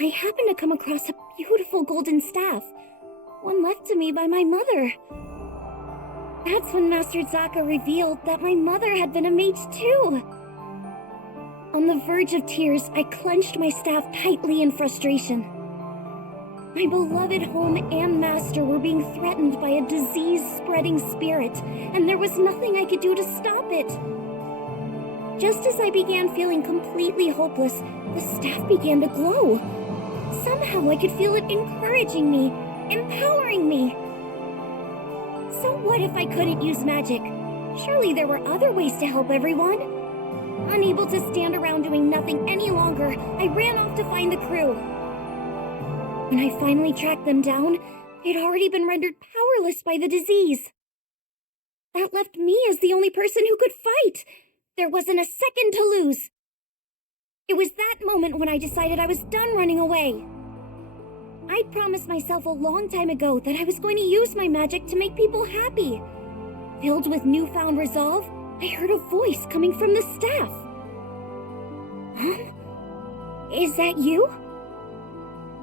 I happened to come across a beautiful golden staff, one left to me by my mother. That's when Master Zaka revealed that my mother had been a mage too. On the verge of tears, I clenched my staff tightly in frustration. My beloved home and master were being threatened by a disease-spreading spirit, and there was nothing I could do to stop it. Just as I began feeling completely hopeless, the staff began to glow. Somehow I could feel it encouraging me, empowering me. So what if I couldn't use magic? Surely there were other ways to help everyone. Unable to stand around doing nothing any longer, I ran off to find the crew. When I finally tracked them down, they'd already been rendered powerless by the disease. That left me as the only person who could fight. There wasn't a second to lose. It was that moment when I decided I was done running away. I'd promised myself a long time ago that I was going to use my magic to make people happy. Filled with newfound resolve, I heard a voice coming from the staff. Is that you?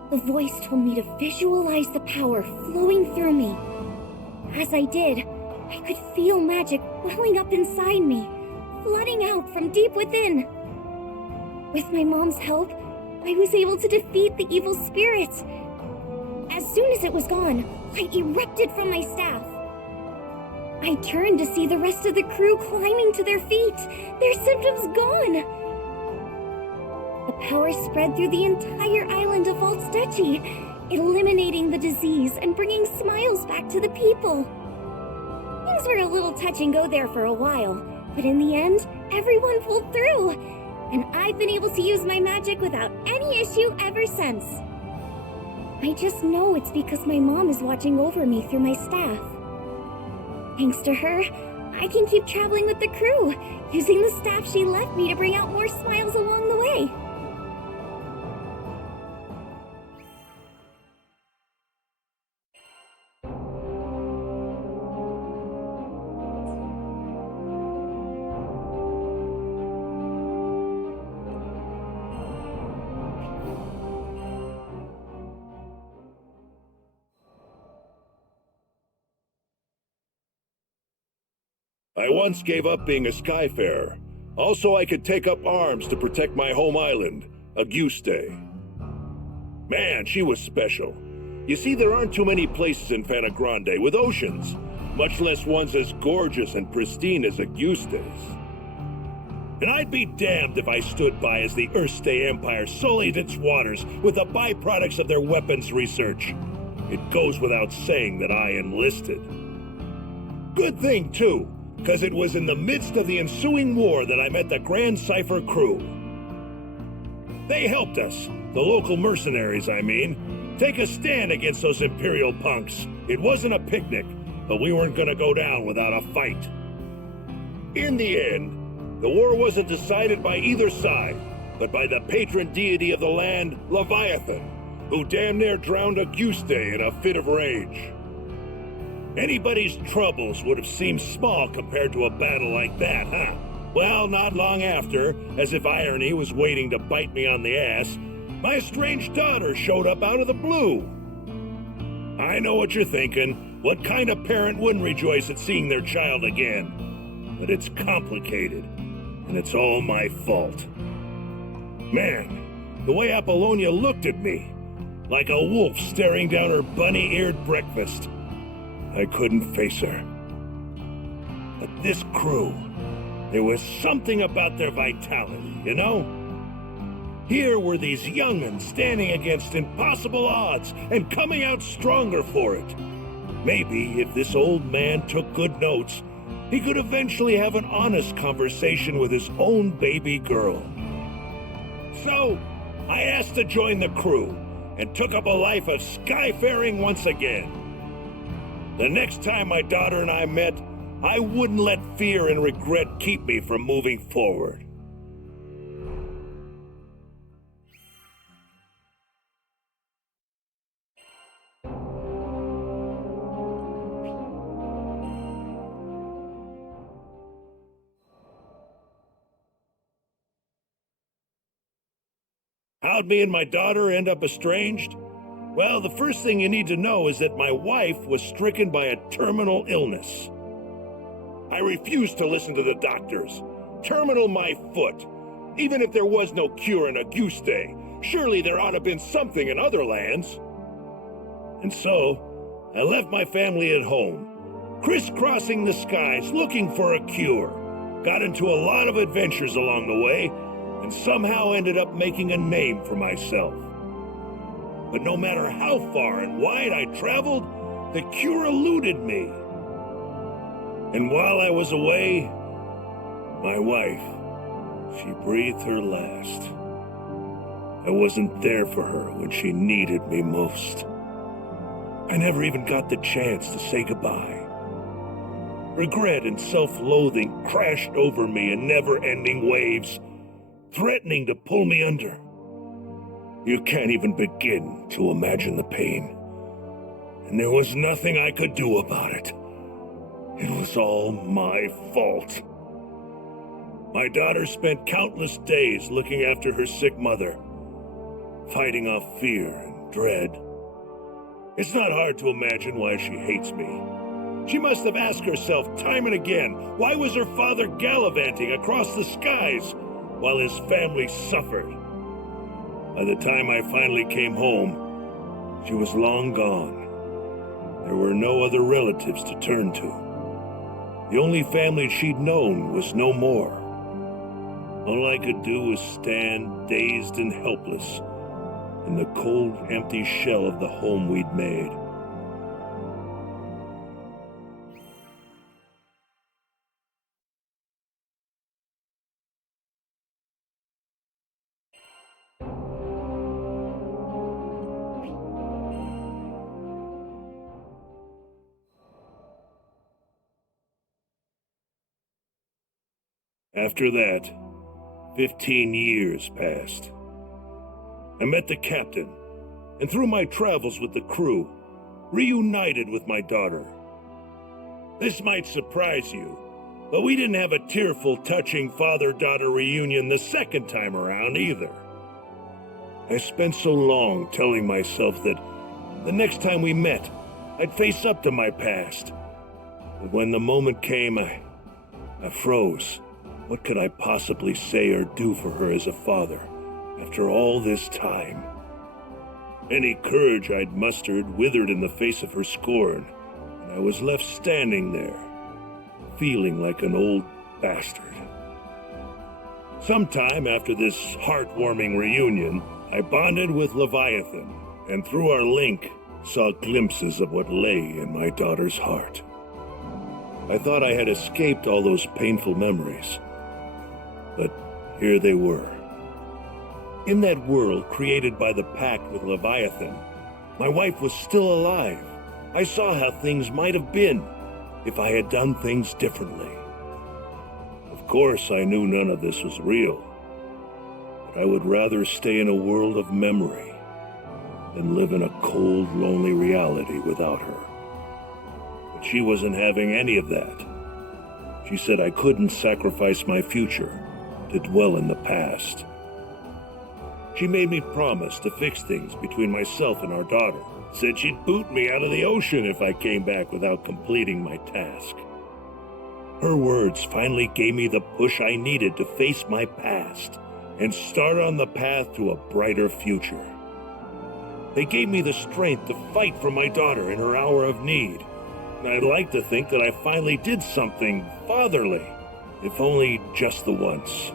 The voice told me to visualize the power flowing through me. As I did, I could feel magic welling up inside me, flooding out from deep within. With my mom's help, I was able to defeat the evil spirits. As soon as it was gone, I erupted from my staff. I turned to see the rest of the crew climbing to their feet, their symptoms gone. The power spread through the entire island of Altstechi, eliminating the disease and bringing smiles back to the people. Things were a little touch and go there for a while, but in the end, everyone pulled through, and I've been able to use my magic without any issue ever since. I just know it's because my mom is watching over me through my staff. Thanks to her, I can keep traveling with the crew, using the staff she left me to bring out more smiles along the way. I once gave up being a skyfarer. Also, I could take up arms to protect my home island, Auguste. Man, she was special. You see, there aren't too many places in Fana Grande with oceans, much less ones as gorgeous and pristine as Auguste's. And I'd be damned if I stood by as the Erste Empire sullied its waters with the byproducts of their weapons research. It goes without saying that I enlisted. Good thing, too, because it was in the midst of the ensuing war that I met the Grand Cipher crew. They helped us, the local mercenaries, I mean, take a stand against those Imperial punks. It wasn't a picnic, but we weren't gonna go down without a fight. In the end, the war wasn't decided by either side, but by the patron deity of the land, Leviathan, who damn near drowned Auguste in a fit of rage. Anybody's troubles would have seemed small compared to a battle like that, huh? Well, not long after, as if irony was waiting to bite me on the ass, my estranged daughter showed up out of the blue. I know what you're thinking. What kind of parent wouldn't rejoice at seeing their child again? But it's complicated, and it's all my fault. Man, the way Apollonia looked at me, like a wolf staring down her bunny-eared breakfast. I couldn't face her. But this crew, there was something about their vitality, you know? Here were these young'uns standing against impossible odds and coming out stronger for it. Maybe if this old man took good notes, he could eventually have an honest conversation with his own baby girl. So, I asked to join the crew and took up a life of skyfaring once again. The next time my daughter and I met, I wouldn't let fear and regret keep me from moving forward. How'd me and my daughter end up estranged? Well, the first thing you need to know is that my wife was stricken by a terminal illness. I refused to listen to the doctors. Terminal my foot. Even if there was no cure in Auguste, surely there ought to have been something in other lands. And so, I left my family at home, crisscrossing the skies looking for a cure. Got into a lot of adventures along the way, and somehow ended up making a name for myself. But no matter how far and wide I traveled, the cure eluded me. And while I was away, my wife, she breathed her last. I wasn't there for her when she needed me most. I never even got the chance to say goodbye. Regret and self-loathing crashed over me in never-ending waves, threatening to pull me under. You can't even begin to imagine the pain. And there was nothing I could do about it. It was all my fault. My daughter spent countless days looking after her sick mother, fighting off fear and dread. It's not hard to imagine why she hates me. She must have asked herself time and again, why was her father gallivanting across the skies while his family suffered? By the time I finally came home, she was long gone. There were no other relatives to turn to. The only family she'd known was no more. All I could do was stand dazed and helpless in the cold, empty shell of the home we'd made. After that, 15 years passed. I met the captain, and through my travels with the crew, reunited with my daughter. This might surprise you, but we didn't have a tearful, touching father-daughter reunion the second time around either. I spent so long telling myself that the next time we met, I'd face up to my past. But when the moment came, I froze. What could I possibly say or do for her as a father after all this time? Any courage I'd mustered withered in the face of her scorn, and I was left standing there, feeling like an old bastard. Sometime after this heartwarming reunion, I bonded with Leviathan, and through our link, saw glimpses of what lay in my daughter's heart. I thought I had escaped all those painful memories, but here they were. In that world created by the pact with Leviathan, my wife was still alive. I saw how things might have been if I had done things differently. Of course, I knew none of this was real, but I would rather stay in a world of memory than live in a cold, lonely reality without her. But she wasn't having any of that. She said I couldn't sacrifice my future to dwell in the past. She made me promise to fix things between myself and our daughter. Said she'd boot me out of the ocean if I came back without completing my task. Her words finally gave me the push I needed to face my past and start on the path to a brighter future. They gave me the strength to fight for my daughter in her hour of need. And I'd like to think that I finally did something fatherly, if only just the once.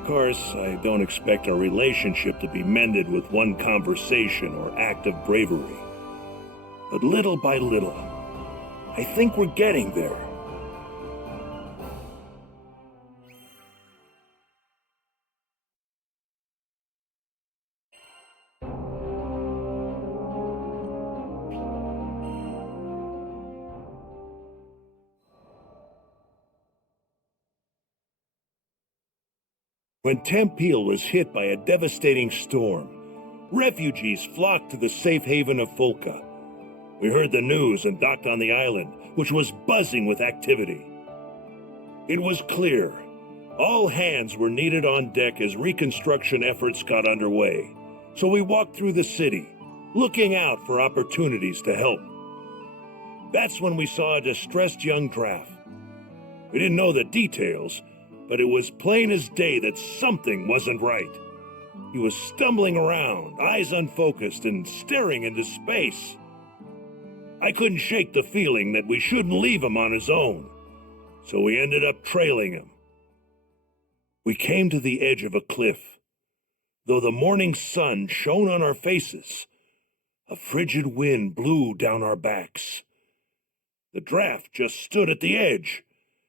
Of course, I don't expect our relationship to be mended with one conversation or act of bravery. But little by little, I think we're getting there. When Tampil was hit by a devastating storm, refugees flocked to the safe haven of Folka. We heard the news and docked on the island, which was buzzing with activity. It was clear. All hands were needed on deck as reconstruction efforts got underway. So we walked through the city, looking out for opportunities to help. That's when we saw a distressed young draft. We didn't know the details, but it was plain as day that something wasn't right. He was stumbling around, eyes unfocused, and staring into space. I couldn't shake the feeling that we shouldn't leave him on his own, so we ended up trailing him. We came to the edge of a cliff. Though the morning sun shone on our faces, a frigid wind blew down our backs. The draft just stood at the edge,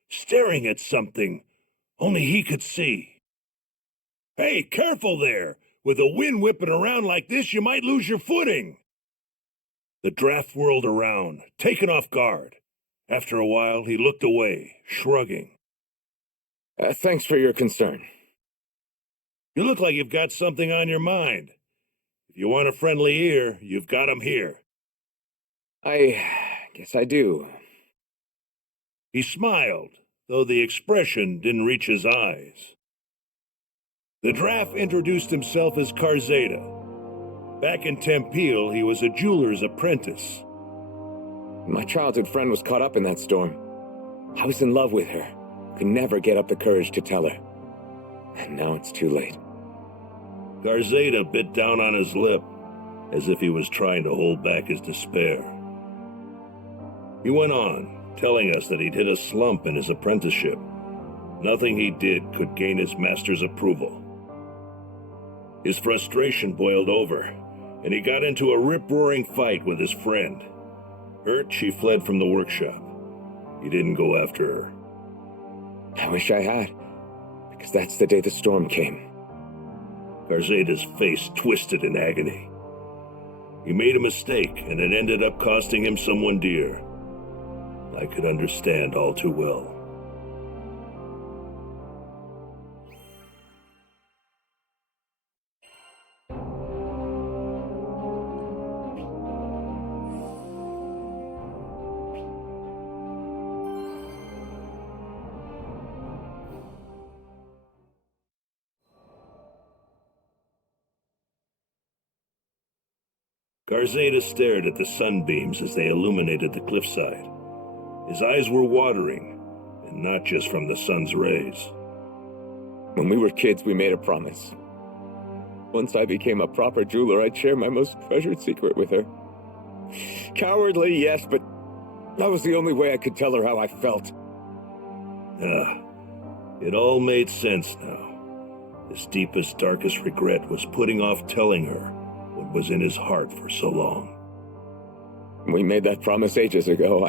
staring at something only he could see. "Hey, careful there! With the wind whipping around like this, you might lose your footing!" The draft whirled around, taken off guard. After a while, he looked away, shrugging. Thanks for your concern. You look like you've got something on your mind. If you want a friendly ear, you've got him here. I guess I do. He smiled, though the expression didn't reach his eyes. The draft introduced himself as Karzeda. Back in Tempeal, he was a jeweler's apprentice. My childhood friend was caught up in that storm. I was in love with her. Could never get up the courage to tell her. And now it's too late. Karzeda bit down on his lip, as if he was trying to hold back his despair. He went on, telling us that he'd hit a slump in his apprenticeship. Nothing he did could gain his master's approval. His frustration boiled over, and he got into a rip-roaring fight with his friend. Hurt, she fled from the workshop. He didn't go after her. I wish I had, because that's the day the storm came. Karzeda's face twisted in agony. He made a mistake, and it ended up costing him someone dear. I could understand all too well. Karzeda stared at the sunbeams as they illuminated the cliffside. His eyes were watering, and not just from the sun's rays. When we were kids, we made a promise. Once I became a proper jeweler, I'd share my most treasured secret with her. Cowardly, yes, but that was the only way I could tell her how I felt. It all made sense now. His deepest, darkest regret was putting off telling her what was in his heart for so long. We made that promise ages ago.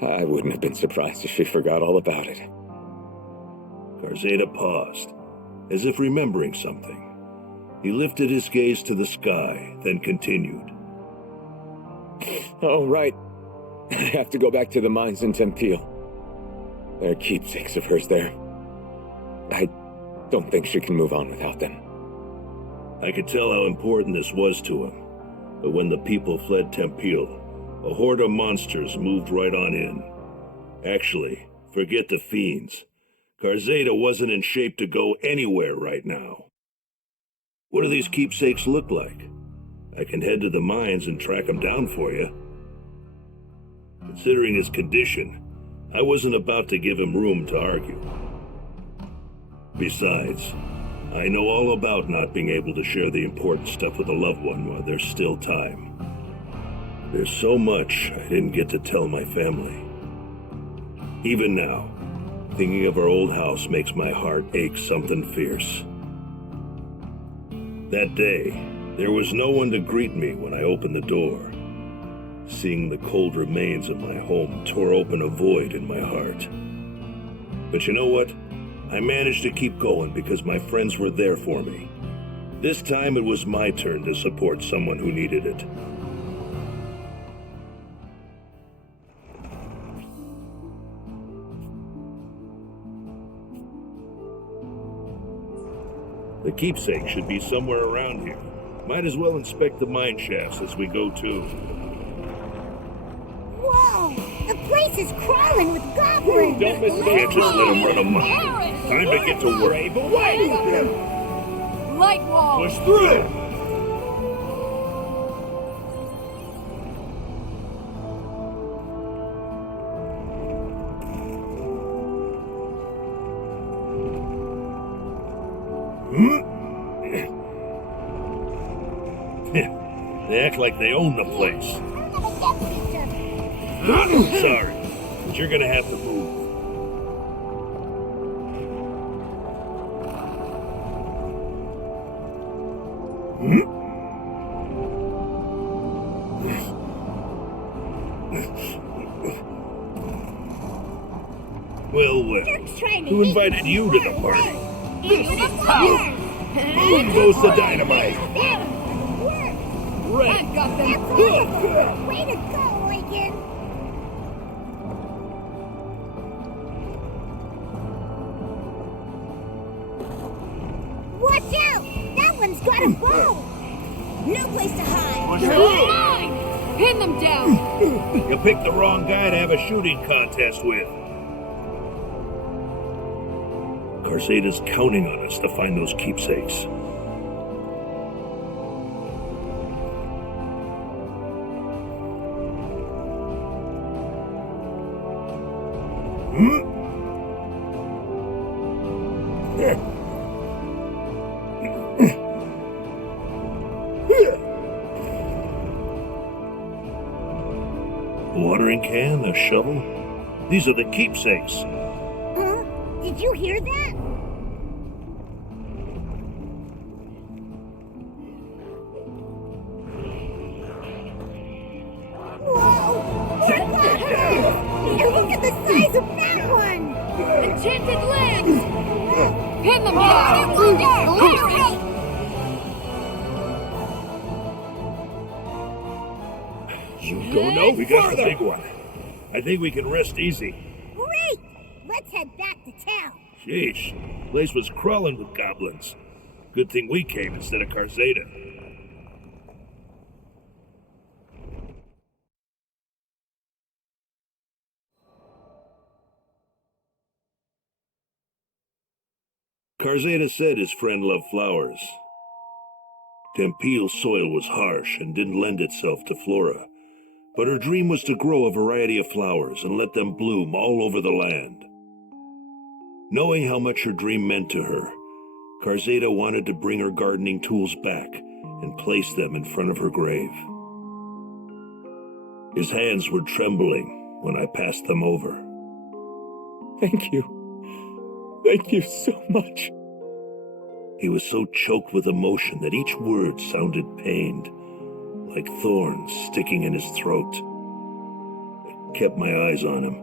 I wouldn't have been surprised if she forgot all about it. Karzeda paused, as if remembering something. He lifted his gaze to the sky, then continued. Oh, right. I have to go back to the mines in Tempeal. There are keepsakes of hers there. I don't think she can move on without them. I could tell how important this was to him, but when the people fled Tempeal, a horde of monsters moved right on in. Actually, forget the fiends. Karzeda wasn't in shape to go anywhere right now. What do these keepsakes look like? I can head to the mines and track them down for you. Considering his condition, I wasn't about to give him room to argue. Besides, I know all about not being able to share the important stuff with a loved one while there's still time. There's so much I didn't get to tell my family. Even now, thinking of our old house makes my heart ache something fierce. That day, there was no one to greet me when I opened the door. Seeing the cold remains of my home tore open a void in my heart. But you know what? I managed to keep going because my friends were there for me. This time it was my turn to support someone who needed it. The keepsake should be somewhere around here. Might as well inspect the mine shafts as we go too. Whoa! The place is crawling with goblins! Don't miss it. Can't just let them run amok. Time to get to work. Brave away! Light wall! Push through! They act like they own the place. Sorry, but you're gonna have to move. Well, who invited you to the party? Who goes the dynamite? Right. I've got them. Way to go, Lincoln! Watch out! That one's got a bow! No place to hide! Mine! Pin them down! You picked the wrong guy to have a shooting contest with. Carzada's counting on us to find those keepsakes. Watering can, a shovel. These are the keepsakes. Huh? Did you hear that? Whoa! Look at the size of that one! Enchanted lands! Pin them down! You don't know? We got the big one. I think we can rest easy. Great! Let's head back to town. Sheesh, the place was crawling with goblins. Good thing we came instead of Carzada. Carzada said his friend loved flowers. Tempeal's soil was harsh and didn't lend itself to flora, but her dream was to grow a variety of flowers and let them bloom all over the land. Knowing how much her dream meant to her, Carzada wanted to bring her gardening tools back and place them in front of her grave. His hands were trembling when I passed them over. Thank you. Thank you so much. He was so choked with emotion that each word sounded pained, like thorns sticking in his throat. I kept my eyes on him.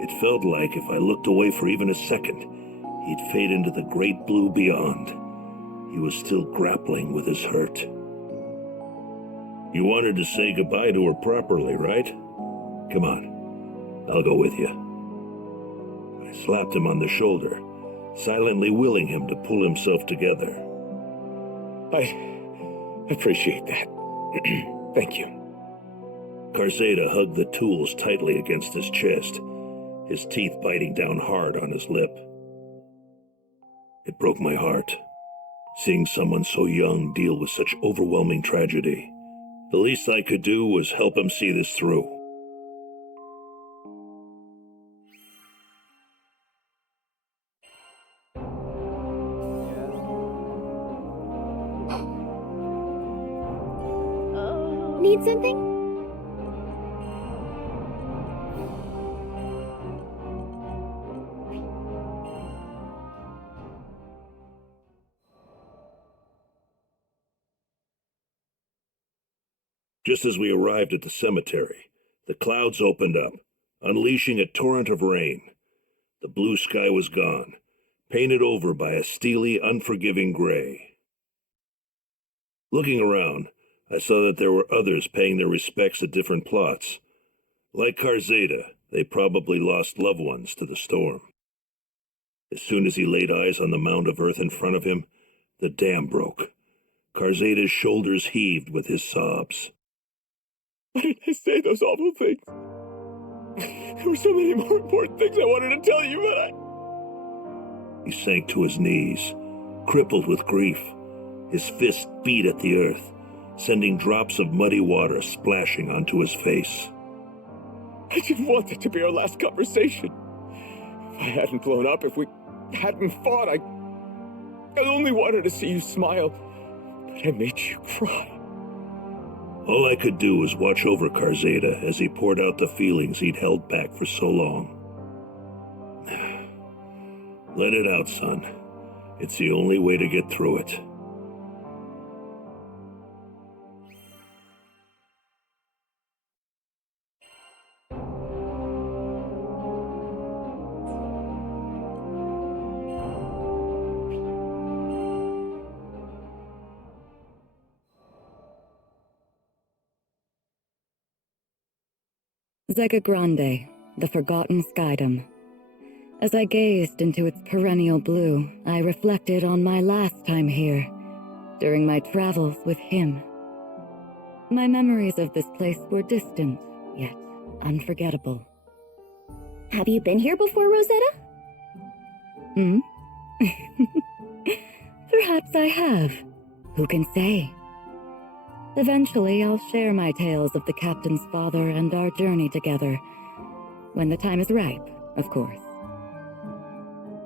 It felt like if I looked away for even a second, he'd fade into the great blue beyond. He was still grappling with his hurt. You wanted to say goodbye to her properly, right? Come on, I'll go with you. I slapped him on the shoulder, silently willing him to pull himself together. I appreciate that. Thank you. Carzada hugged the tools tightly against his chest, his teeth biting down hard on his lip. It broke my heart, seeing someone so young deal with such overwhelming tragedy. The least I could do was help him see this through. Need something? Just as we arrived at the cemetery, the clouds opened up, unleashing a torrent of rain. The blue sky was gone, painted over by a steely, unforgiving gray. Looking around, I saw that there were others paying their respects at different plots. Like Carzada, they probably lost loved ones to the storm. As soon as he laid eyes on the mound of earth in front of him, the dam broke. Carzada's shoulders heaved with his sobs. Why did I say those awful things? There were so many more important things I wanted to tell you, but He sank to his knees, crippled with grief. His fist beat at the earth, sending drops of muddy water splashing onto his face. I didn't want it to be our last conversation. If I hadn't blown up, if we hadn't fought, I only wanted to see you smile, but I made you cry. All I could do was watch over Karzeda as he poured out the feelings he'd held back for so long. Let it out, son. It's the only way to get through it. Zega Grande, the forgotten skydom. As I gazed into its perennial blue, I reflected on my last time here, during my travels with him. My memories of this place were distant, yet unforgettable. Have you been here before, Rosetta? Perhaps I have. Who can say? Eventually, I'll share my tales of the captain's father and our journey together. When the time is ripe, of course.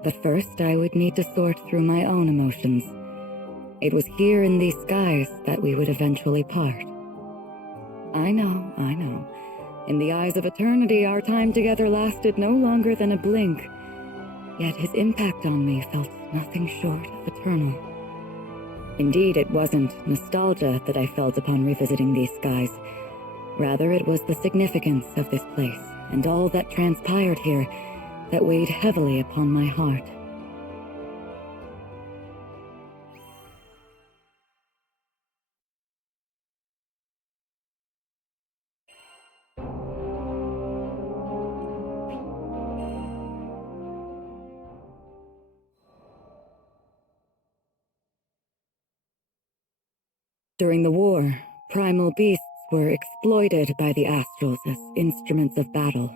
But first, I would need to sort through my own emotions. It was here in these skies that we would eventually part. I know. In the eyes of eternity, our time together lasted no longer than a blink. Yet his impact on me felt nothing short of eternal. Indeed, it wasn't nostalgia that I felt upon revisiting these skies. Rather, it was the significance of this place and all that transpired here that weighed heavily upon my heart. During the war, primal beasts were exploited by the Astrals as instruments of battle.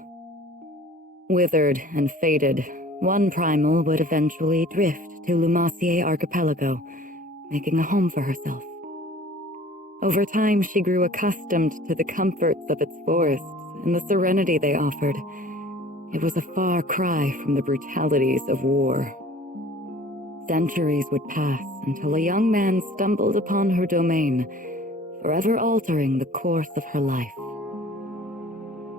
Withered and faded, one primal would eventually drift to Lumassier Archipelago, making a home for herself. Over time, she grew accustomed to the comforts of its forests and the serenity they offered. It was a far cry from the brutalities of war. Centuries would pass until a young man stumbled upon her domain, forever altering the course of her life.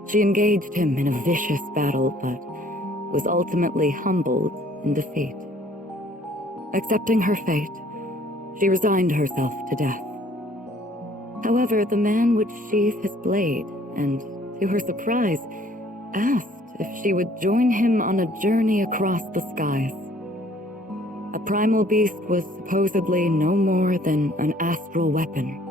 She engaged him in a vicious battle, but was ultimately humbled in defeat. Accepting her fate, she resigned herself to death. However, the man would sheathe his blade and, to her surprise, asked if she would join him on a journey across the skies. A primal beast was supposedly no more than an astral weapon.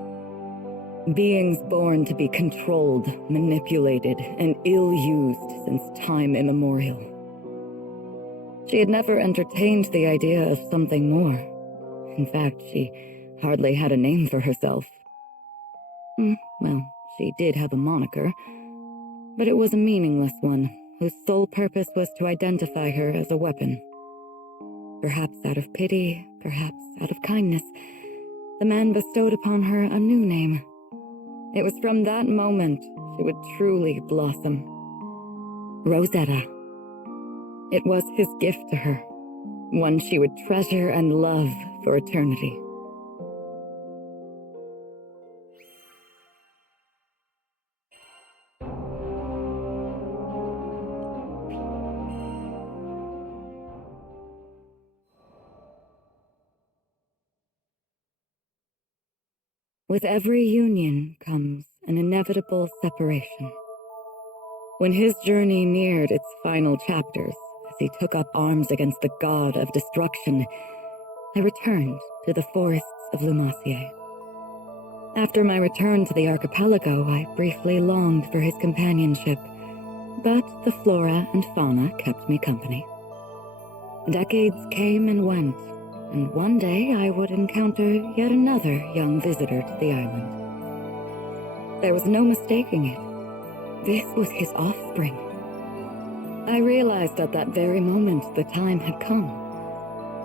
Beings born to be controlled, manipulated, and ill-used since time immemorial. She had never entertained the idea of something more. In fact, she hardly had a name for herself. Well, she did have a moniker, but it was a meaningless one, whose sole purpose was to identify her as a weapon. Perhaps out of pity, perhaps out of kindness, the man bestowed upon her a new name. It was from that moment she would truly blossom. Rosetta. It was his gift to her, one she would treasure and love for eternity. With every union comes an inevitable separation. When his journey neared its final chapters, as he took up arms against the god of destruction, I returned to the forests of Lumassier. After my return to the archipelago, I briefly longed for his companionship, but the flora and fauna kept me company. Decades came and went, and one day I would encounter yet another young visitor to the island. There was no mistaking it. This was his offspring. I realized at that very moment the time had come.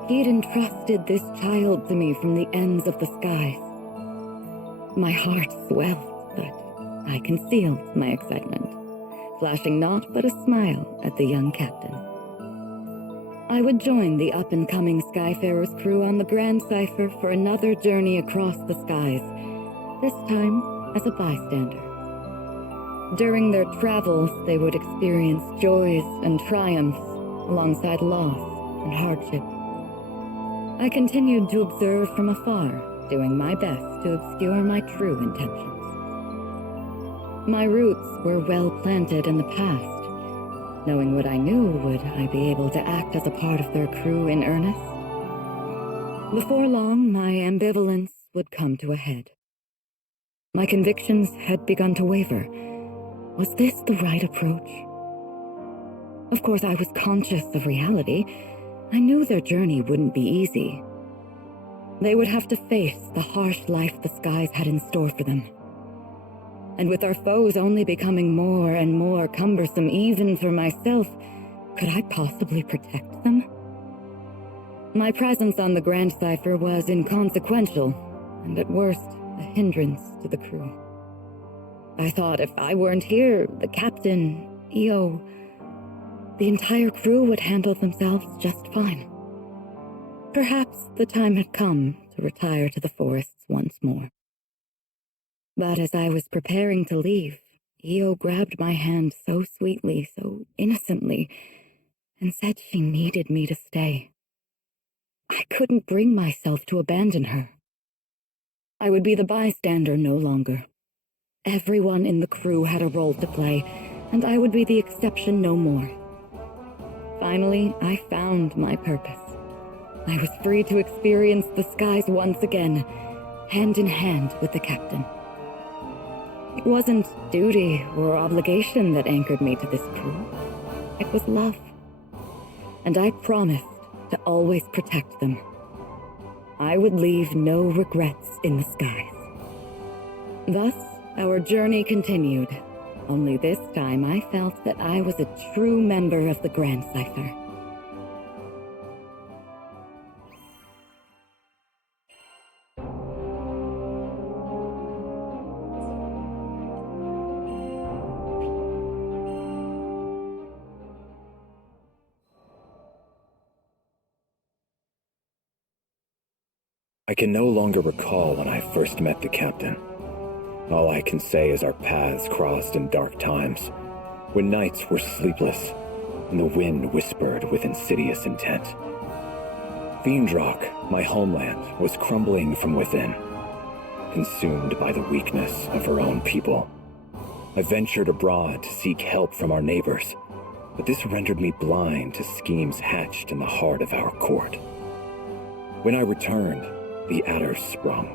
He had entrusted this child to me from the ends of the skies. My heart swelled, but I concealed my excitement, flashing naught but a smile at the young captain. I would join the up-and-coming Skyfarers crew on the Grand Cipher for another journey across the skies, this time as a bystander. During their travels, they would experience joys and triumphs alongside loss and hardship. I continued to observe from afar, doing my best to obscure my true intentions. My roots were well planted in the past. Knowing what I knew, would I be able to act as a part of their crew in earnest? Before long, my ambivalence would come to a head. My convictions had begun to waver. Was this the right approach? Of course, I was conscious of reality. I knew their journey wouldn't be easy. They would have to face the harsh life the skies had in store for them. And with our foes only becoming more and more cumbersome even for myself, could I possibly protect them? My presence on the Grand Cipher was inconsequential, and at worst, a hindrance to the crew. I thought if I weren't here, the captain, EO, the entire crew would handle themselves just fine. Perhaps the time had come to retire to the forests once more. But as I was preparing to leave, EO grabbed my hand so sweetly, so innocently, and said she needed me to stay. I couldn't bring myself to abandon her. I would be the bystander no longer. Everyone in the crew had a role to play, and I would be the exception no more. Finally, I found my purpose. I was free to experience the skies once again, hand in hand with the captain. It wasn't duty or obligation that anchored me to this crew. It was love. And I promised to always protect them. I would leave no regrets in the skies. Thus, our journey continued. Only this time I felt that I was a true member of the Grand Cipher. I can no longer recall when I first met the captain. All I can say is our paths crossed in dark times, when nights were sleepless, and the wind whispered with insidious intent. Fiendrock, my homeland, was crumbling from within, consumed by the weakness of her own people. I ventured abroad to seek help from our neighbors, but this rendered me blind to schemes hatched in the heart of our court. When I returned, the adders sprung,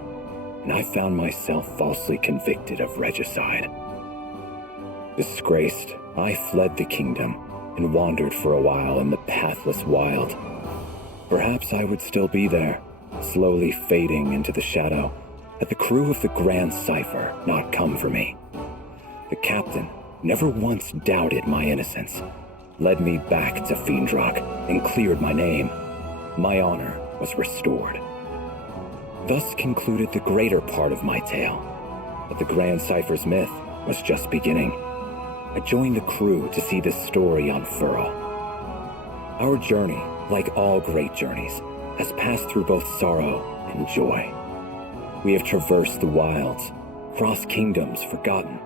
and I found myself falsely convicted of regicide. Disgraced, I fled the kingdom and wandered for a while in the pathless wild. Perhaps I would still be there, slowly fading into the shadow, had the crew of the Grand Cipher not come for me. The captain never once doubted my innocence, led me back to Fiendrock, and cleared my name. My honor was restored. Thus concluded the greater part of my tale, but the Grand Cipher's myth was just beginning. I joined the crew to see this story unfurl. Our journey, like all great journeys, has passed through both sorrow and joy. We have traversed the wilds, crossed kingdoms forgotten,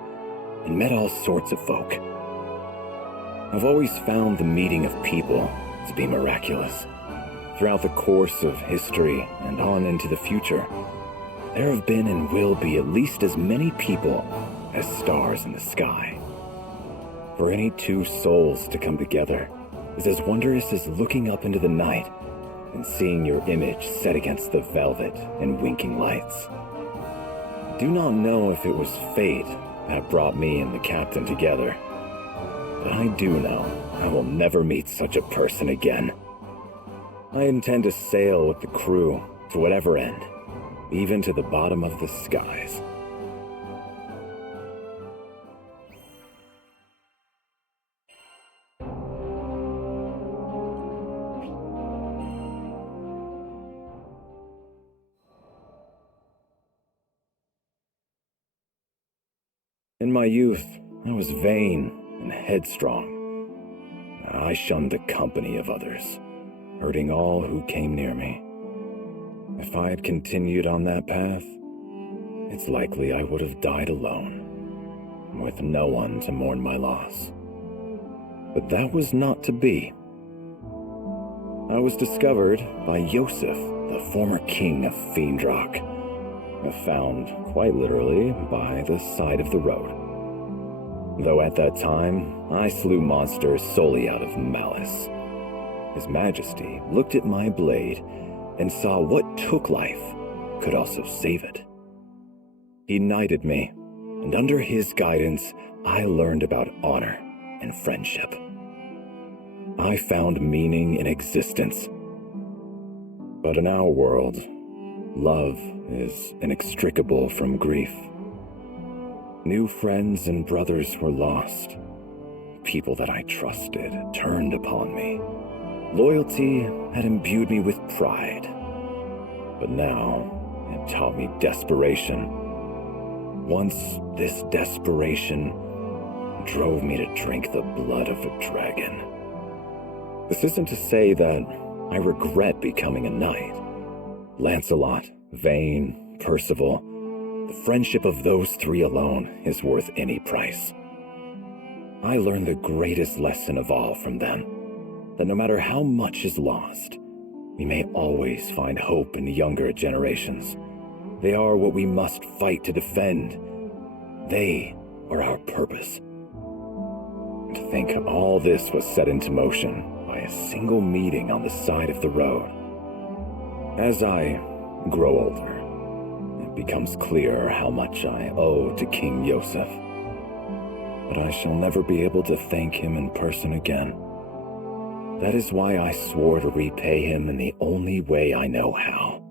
and met all sorts of folk. I've always found the meeting of people to be miraculous. Throughout the course of history and on into the future, there have been and will be at least as many people as stars in the sky. For any two souls to come together is as wondrous as looking up into the night and seeing your image set against the velvet and winking lights. I do not know if it was fate that brought me and the captain together, but I do know I will never meet such a person again. I intend to sail with the crew to whatever end, even to the bottom of the skies. In my youth, I was vain and headstrong. I shunned the company of others. hurting all who came near me. If I had continued on that path, it's likely I would have died alone, with no one to mourn my loss. But that was not to be. I was discovered by Yosef, the former king of Fiendrock, found quite literally by the side of the road. Though at that time, I slew monsters solely out of malice. His Majesty looked at my blade and saw what took life could also save it. He knighted me, and under his guidance, I learned about honor and friendship. I found meaning in existence. But in our world, love is inextricable from grief. New friends and brothers were lost. People that I trusted turned upon me. Loyalty had imbued me with pride. But now, it taught me desperation. Once this desperation drove me to drink the blood of a dragon. This isn't to say that I regret becoming a knight. Lancelot, Vane, Percival, the friendship of those three alone is worth any price. I learned the greatest lesson of all from them, that no matter how much is lost, we may always find hope in younger generations. They are what we must fight to defend. They are our purpose. And to think all this was set into motion by a single meeting on the side of the road. As I grow older, it becomes clearer how much I owe to King Yosef. But I shall never be able to thank him in person again. That is why I swore to repay him in the only way I know how,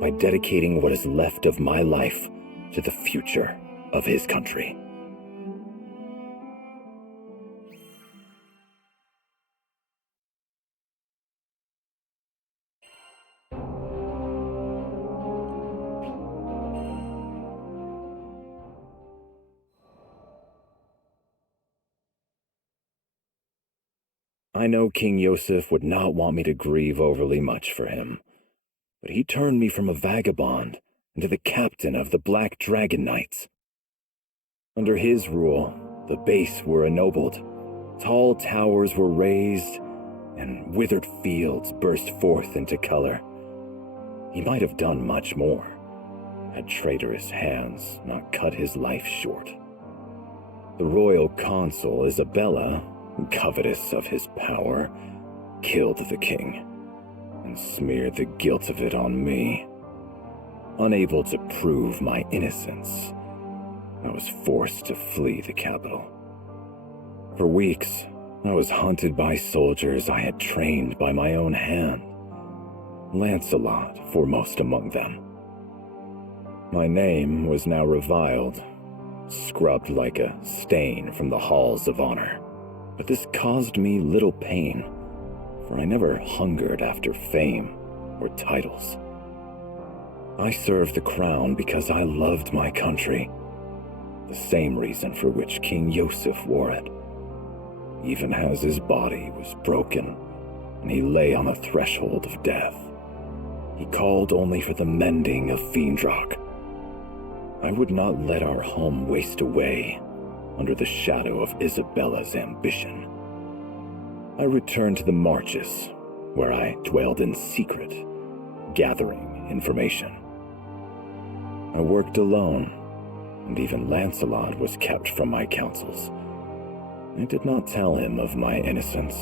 by dedicating what is left of my life to the future of his country. I know King Yosef would not want me to grieve overly much for him, but he turned me from a vagabond into the captain of the Black Dragon Knights. Under his rule, the base were ennobled, tall towers were raised, and withered fields burst forth into color. He might have done much more, had traitorous hands not cut his life short. The royal consul Isabella, covetous of his power, killed the king and smeared the guilt of it on me. Unable to prove my innocence, I was forced to flee the capital. For weeks, I was hunted by soldiers I had trained by my own hand, Lancelot foremost among them. My name was now reviled, scrubbed like a stain from the halls of honor. But this caused me little pain, for I never hungered after fame or titles. I served the crown because I loved my country, the same reason for which King Yosef wore it. Even as his body was broken and he lay on the threshold of death, he called only for the mending of Fiendrock. I would not let our home waste away under the shadow of Isabella's ambition. I returned to the Marches, where I dwelled in secret, gathering information. I worked alone, and even Lancelot was kept from my counsels. I did not tell him of my innocence,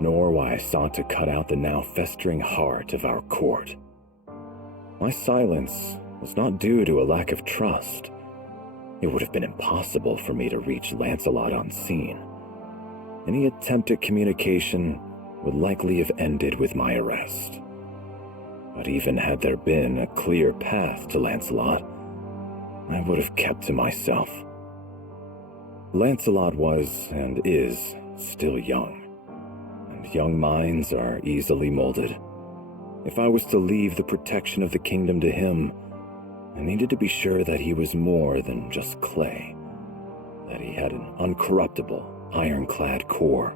nor why I sought to cut out the now festering heart of our court. My silence was not due to a lack of trust. It would have been impossible for me to reach Lancelot unseen. Any attempt at communication would likely have ended with my arrest. But even had there been a clear path to Lancelot, I would have kept to myself. Lancelot was and is still young, and young minds are easily molded. If I was to leave the protection of the kingdom to him, I needed to be sure that he was more than just clay, that he had an uncorruptible, ironclad core.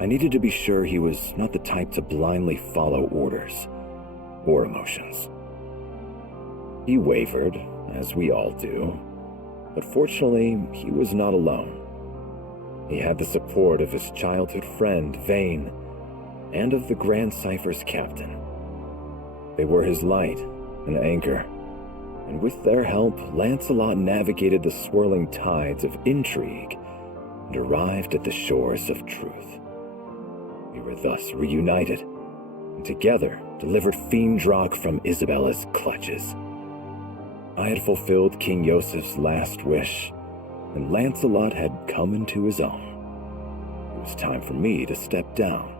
I needed to be sure he was not the type to blindly follow orders or emotions. He wavered, as we all do, but fortunately, he was not alone. He had the support of his childhood friend, Vane, and of the Grand Cypher's captain. They were his light and anchor, and with their help, Lancelot navigated the swirling tides of intrigue and arrived at the shores of truth. We were thus reunited, and together delivered Fiendrock from Isabella's clutches. I had fulfilled King Yosef's last wish, and Lancelot had come into his own. It was time for me to step down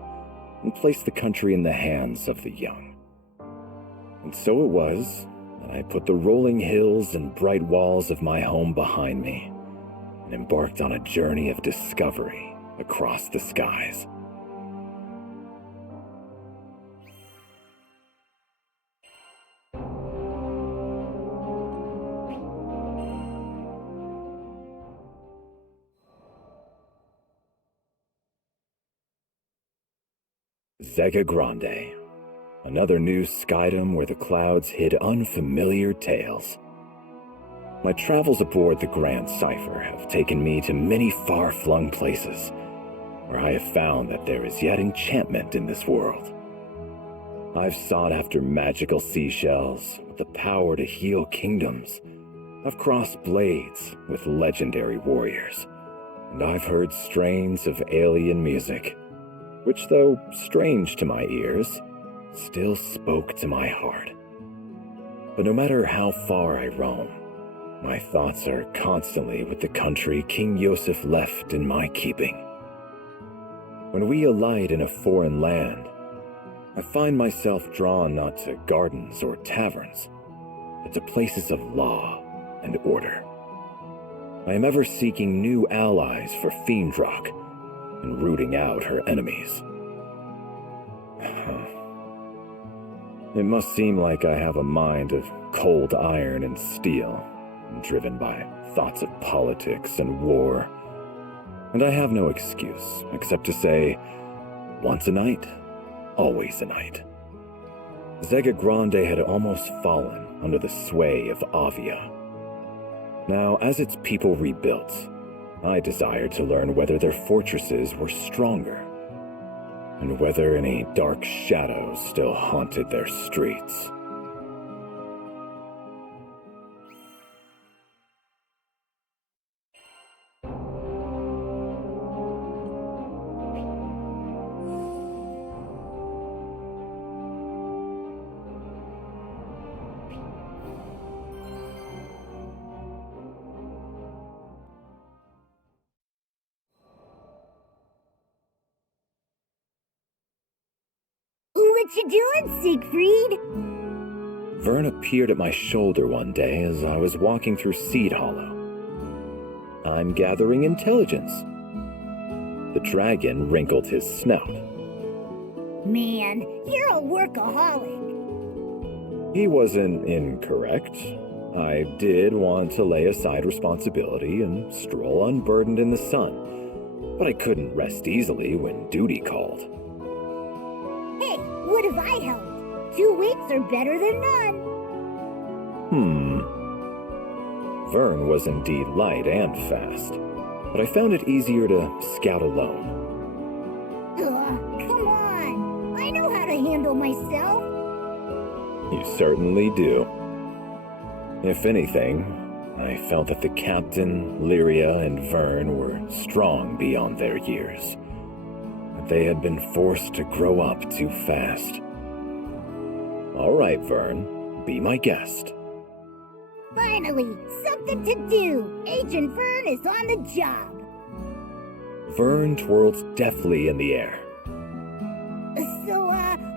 and place the country in the hands of the young. And so it was that I put the rolling hills and bright walls of my home behind me and embarked on a journey of discovery across the skies. Zega Grande, another new skydom where the clouds hid unfamiliar tales. My travels aboard the Grand Cypher have taken me to many far-flung places, where I have found that there is yet enchantment in this world. I've sought after magical seashells with the power to heal kingdoms. I've crossed blades with legendary warriors, and I've heard strains of alien music, which, though strange to my ears, still spoke to my heart. But no matter how far I roam, my thoughts are constantly with the country King Yosef left in my keeping. When we alight in a foreign land, I find myself drawn not to gardens or taverns, but to places of law and order. I am ever seeking new allies for Fiendrock and rooting out her enemies. It must seem like I have a mind of cold iron and steel, driven by thoughts of politics and war. And I have no excuse except to say, once a knight, always a knight. Zega Grande had almost fallen under the sway of Avia. Now, as its people rebuilt, I desired to learn whether their fortresses were stronger, and whether any dark shadows still haunted their streets. What you doing, Siegfried? Vern appeared at my shoulder one day as I was walking through Seed Hollow. I'm gathering intelligence. The dragon wrinkled his snout. Man, you're a workaholic. He wasn't incorrect. I did want to lay aside responsibility and stroll unburdened in the sun, but I couldn't rest easily when duty called. Hey, what if I helped? 2 weeks are better than none. Vern was indeed light and fast, but I found it easier to scout alone. Come on, I know how to handle myself. You certainly do. If anything, I felt that the captain, Lyria, and Vern were strong beyond their years. That they had been forced to grow up too fast. All right, Vern, be my guest. Finally, something to do. Agent Vern is on the job. Vern twirled deftly in the air. So,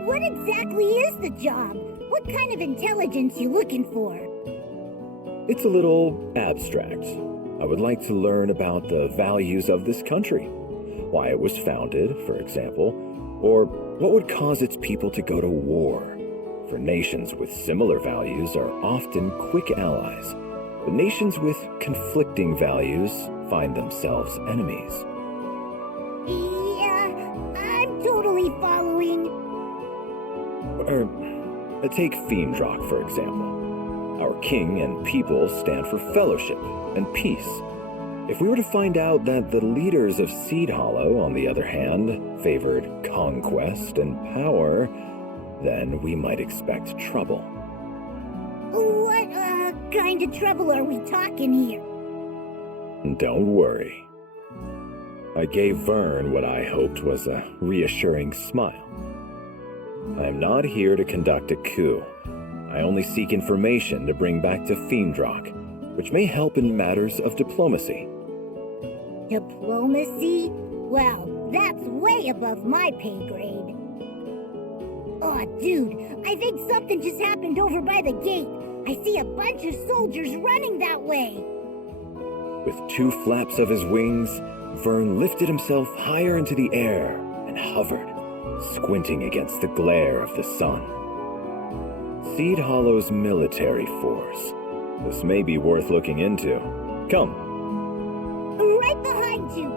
what exactly is the job? What kind of intelligence you looking for? It's a little abstract. I would like to learn about the values of this country. Why it was founded, for example, or what would cause its people to go to war. For nations with similar values are often quick allies, but nations with conflicting values find themselves enemies. Yeah, Take Fiendrock, for example. Our king and people stand for fellowship and peace. If we were to find out that the leaders of Seed Hollow, on the other hand, favored conquest and power, then we might expect trouble. What, kind of trouble are we talking here? Don't worry. I gave Vern what I hoped was a reassuring smile. I am not here to conduct a coup. I only seek information to bring back to Fiendrock, which may help in matters of diplomacy. Diplomacy? Well, that's way above my pay grade. Oh, dude, I think something just happened over by the gate. I see a bunch of soldiers running that way. With 2 flaps of his wings, Vern lifted himself higher into the air and hovered, squinting against the glare of the sun. Seed Hollow's military force. This may be worth looking into. Come. Right behind you.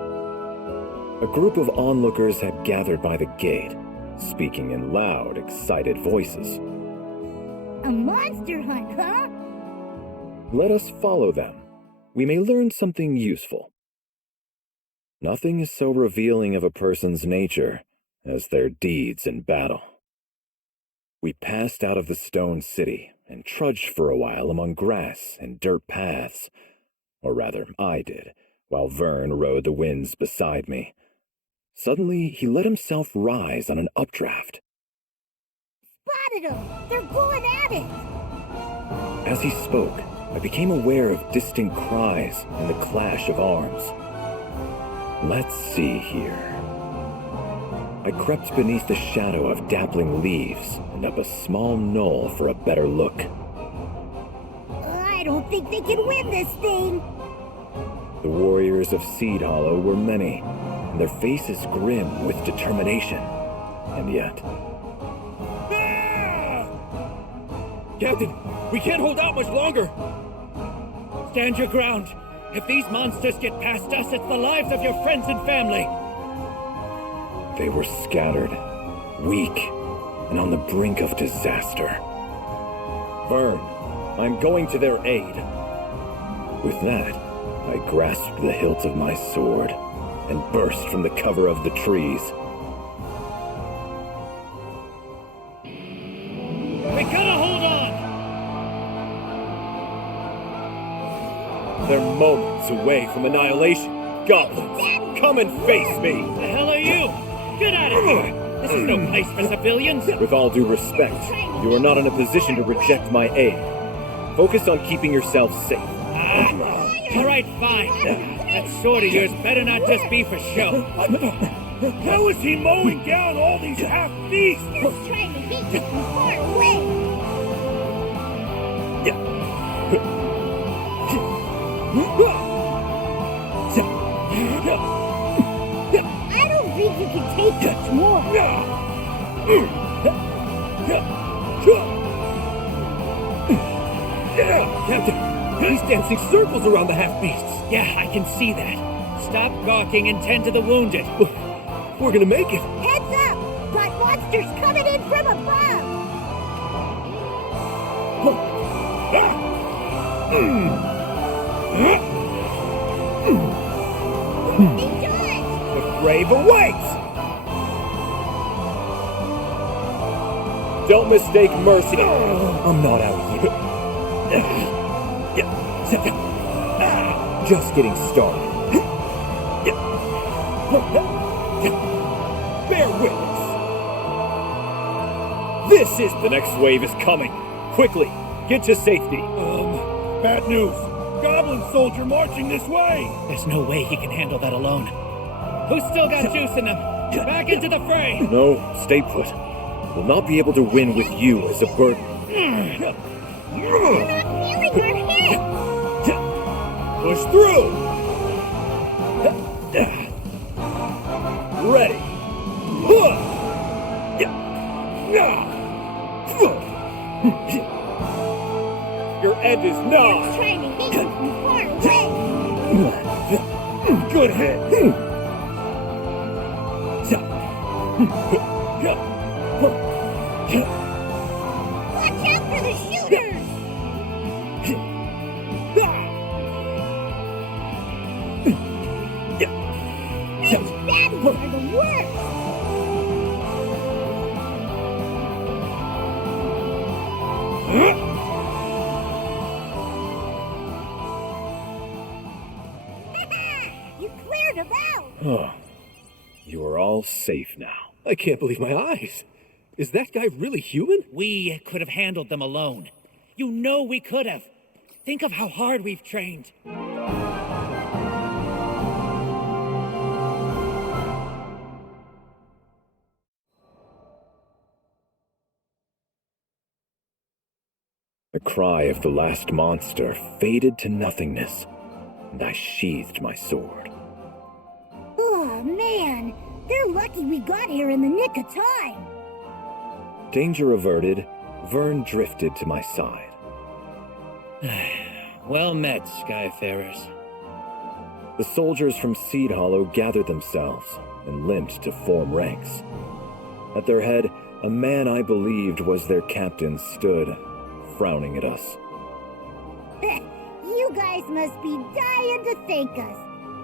A group of onlookers had gathered by the gate, speaking in loud, excited voices. A monster hunt, huh? Let us follow them. We may learn something useful. Nothing is so revealing of a person's nature as their deeds in battle. We passed out of the stone city and trudged for a while among grass and dirt paths. Or rather, I did, while Vern rode the winds beside me. Suddenly, he let himself rise on an updraft. Spotted them! They're going at it! As he spoke, I became aware of distant cries and the clash of arms. Let's see here. I crept beneath the shadow of dappling leaves and up a small knoll for a better look. I don't think they can win this thing! The warriors of Seed Hollow were many, and their faces grim with determination. And yet... Captain, we can't hold out much longer! Stand your ground! If these monsters get past us, it's the lives of your friends and family! They were scattered, weak, and on the brink of disaster. Vern, I'm going to their aid. With that, I grasped the hilt of my sword and burst from the cover of the trees. We gotta hold on! They're moments away from annihilation. Goblins, come and face me! The hell are you? Get out of here! This is no place for civilians! With all due respect, you are not in a position to reject my aid. Focus on keeping yourself safe. Alright, fine. That sword of yours better not just be for show. How is he mowing down all these half-beasts? He's trying to beat you from far away! I don't think you can take much more. Captain, he's dancing circles around the half-beasts. Yeah, I can see that. Stop gawking and tend to the wounded. We're gonna make it. Heads up! Got monsters coming in from above! They dodged! The brave awaits! Don't mistake mercy. I'm not out here. Just getting started. Bear witness. This is the next wave is coming. Quickly, get to safety. Bad news. Goblin soldier marching this way. There's no way he can handle that alone. Who's still got juice in them? Back into the fray! No, stay put. We'll not be able to win with you as a burden. I'm not feeling our hit! Push through! Ready! Your end is He's nigh! trying to hit you from far away! Good hit! You cleared him out! Oh, you are all safe now. I can't believe my eyes. Is that guy really human? We could have handled them alone. You know we could have. Think of how hard we've trained. The cry of the last monster faded to nothingness, and I sheathed my sword. Oh, man! They're lucky we got here in the nick of time! Danger averted, Vern drifted to my side. Well met, Skyfarers. The soldiers from Seed Hollow gathered themselves and limped to form ranks. At their head, a man I believed was their captain stood, frowning at us. You guys must be dying to thank us.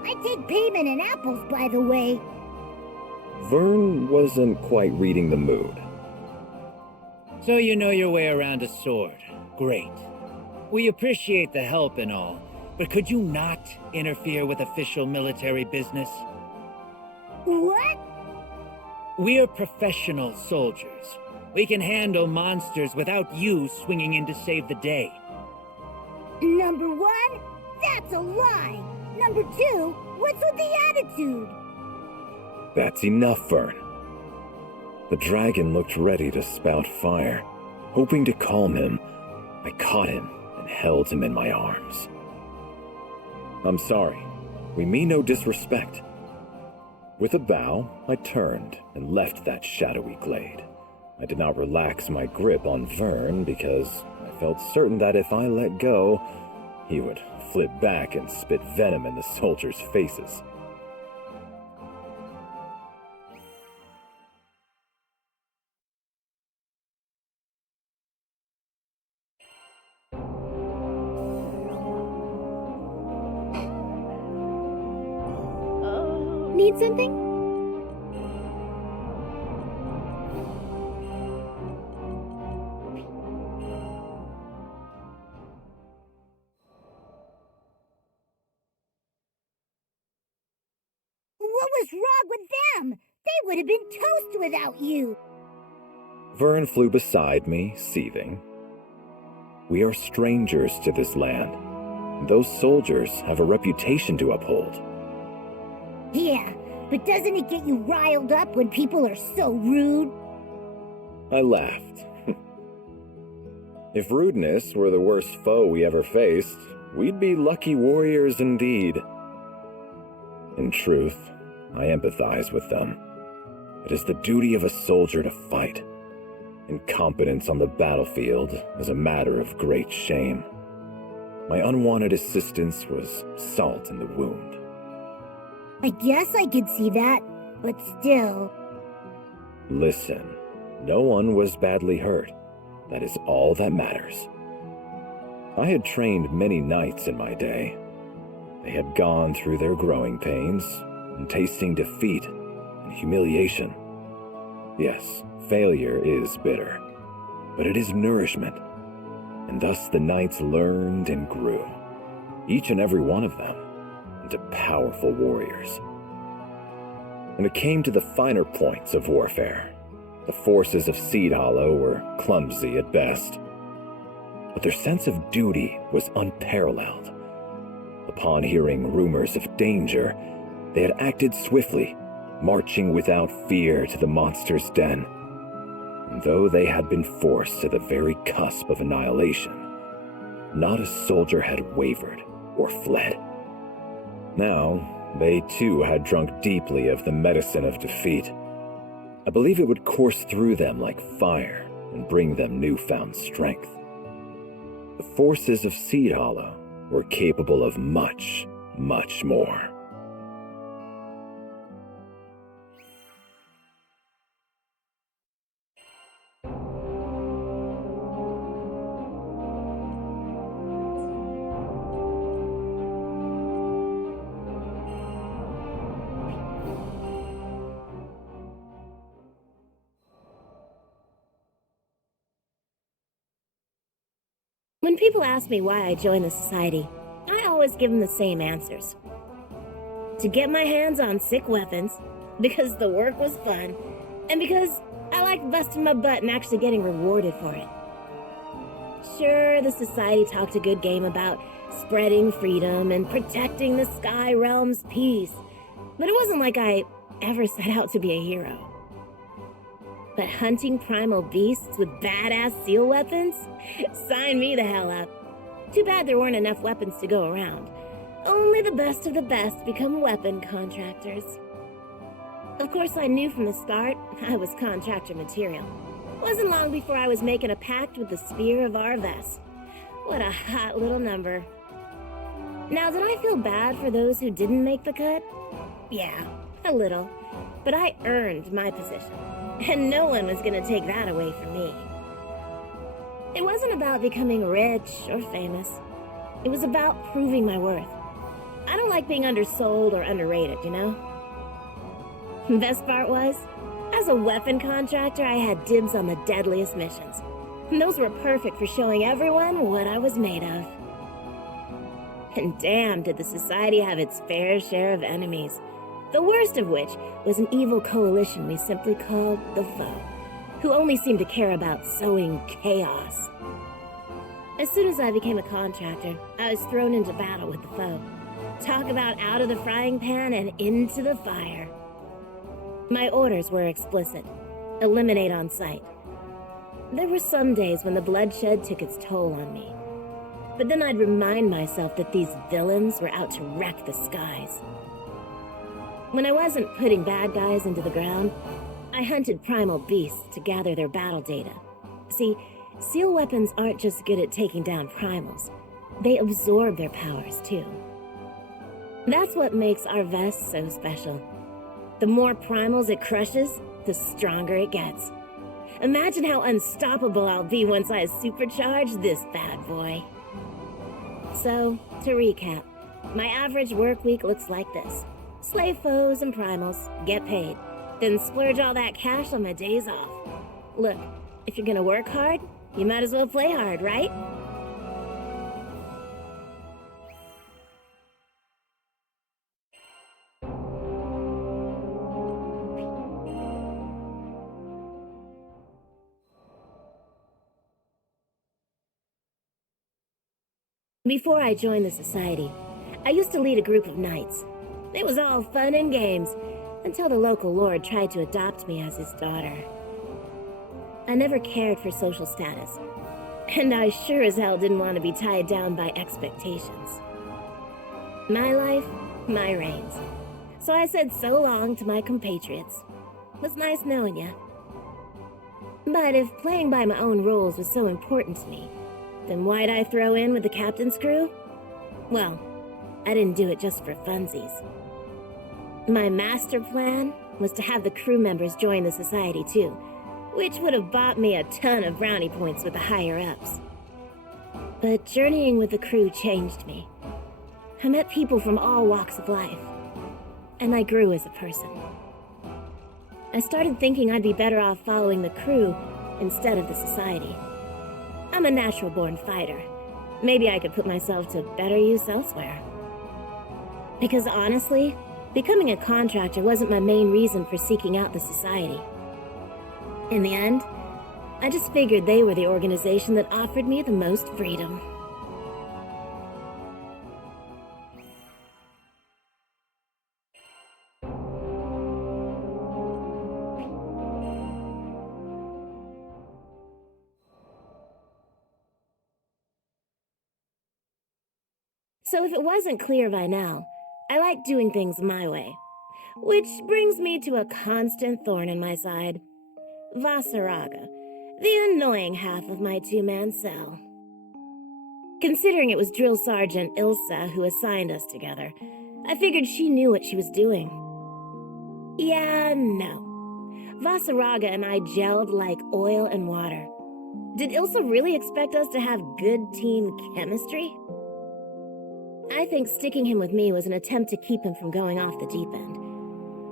I take payment in apples, by the way. Vern wasn't quite reading the mood. So you know your way around a sword. Great. We appreciate the help and all, but could you not interfere with official military business? What? We're professional soldiers. We can handle monsters without you swinging in to save the day. Number one, that's a lie. Number two, what's with the attitude? That's enough, Vern. The dragon looked ready to spout fire. Hoping to calm him, I caught him and held him in my arms. I'm sorry. We mean no disrespect. With a bow, I turned and left that shadowy glade. I did not relax my grip on Vern because I felt certain that if I let go, he would flip back and spit venom in the soldiers' faces. Need something? What was wrong with them? They would have been toast without you. Vern flew beside me, seething. We are strangers to this land. Those soldiers have a reputation to uphold. Yeah, but doesn't it get you riled up when people are so rude? I laughed. If rudeness were the worst foe we ever faced, we'd be lucky warriors indeed. In truth, I empathize with them. It is the duty of a soldier to fight. Incompetence on the battlefield is a matter of great shame. My unwanted assistance was salt in the wound. I guess I could see that, but still. Listen, no one was badly hurt. That is all that matters. I had trained many knights in my day. They had gone through their growing pains and tasting defeat and humiliation. Yes, failure is bitter, but it is nourishment. And thus the knights learned and grew, each and every one of them, into powerful warriors. When it came to the finer points of warfare, the forces of Seed Hollow were clumsy at best. But their sense of duty was unparalleled. Upon hearing rumors of danger, they had acted swiftly, marching without fear to the monster's den. And though they had been forced to the very cusp of annihilation, not a soldier had wavered or fled. Now, they too had drunk deeply of the medicine of defeat. I believe it would course through them like fire and bring them newfound strength. The forces of Seed Hollow were capable of much, much more. When people ask me why I joined the society, I always give them the same answers. To get my hands on sick weapons, because the work was fun, and because I liked busting my butt and actually getting rewarded for it. Sure, the society talked a good game about spreading freedom and protecting the Sky Realm's peace, but it wasn't like I ever set out to be a hero. But hunting primal beasts with badass seal weapons? Sign me the hell up. Too bad there weren't enough weapons to go around. Only the best of the best become weapon contractors. Of course, I knew from the start I was contractor material. Wasn't long before I was making a pact with the Spear of Arves. What a hot little number. Now, did I feel bad for those who didn't make the cut? Yeah, a little. But I earned my position, and no one was gonna take that away from me. It wasn't about becoming rich or famous. It was about proving my worth. I don't like being undersold or underrated, you know? Best part was, as a weapon contractor, I had dibs on the deadliest missions. And those were perfect for showing everyone what I was made of. And damn, did the society have its fair share of enemies. The worst of which was an evil coalition we simply called the Foe, who only seemed to care about sowing chaos. As soon as I became a contractor, I was thrown into battle with the Foe. Talk about out of the frying pan and into the fire. My orders were explicit. Eliminate on sight. There were some days when the bloodshed took its toll on me. But then I'd remind myself that these villains were out to wreck the skies. When I wasn't putting bad guys into the ground, I hunted primal beasts to gather their battle data. See, seal weapons aren't just good at taking down primals. They absorb their powers, too. That's what makes our vest so special. The more primals it crushes, the stronger it gets. Imagine how unstoppable I'll be once I supercharge this bad boy. So, to recap, my average work week looks like this. Slay foes and primals, get paid, then splurge all that cash on my days off. Look, if you're gonna work hard, you might as well play hard, right? Before I joined the society, I used to lead a group of knights. It was all fun and games, until the local lord tried to adopt me as his daughter. I never cared for social status, and I sure as hell didn't want to be tied down by expectations. My life, my reins. So I said so long to my compatriots. It was nice knowing ya. But if playing by my own rules was so important to me, then why'd I throw in with the captain's crew? Well, I didn't do it just for funsies. My master plan was to have the crew members join the society too, which would have bought me a ton of brownie points with the higher-ups. But journeying with the crew changed me. I met people from all walks of life, and I grew as a person. I started thinking I'd be better off following the crew instead of the society. I'm a natural-born fighter. Maybe I could put myself to better use elsewhere. Because honestly, becoming a contractor wasn't my main reason for seeking out the society. In the end, I just figured they were the organization that offered me the most freedom. So if it wasn't clear by now, I like doing things my way. Which brings me to a constant thorn in my side. Vasaraga, the annoying half of my two-man cell. Considering it was Drill Sergeant Ilsa who assigned us together, I figured she knew what she was doing. Yeah, no. Vasaraga and I gelled like oil and water. Did Ilsa really expect us to have good team chemistry? I think sticking him with me was an attempt to keep him from going off the deep end.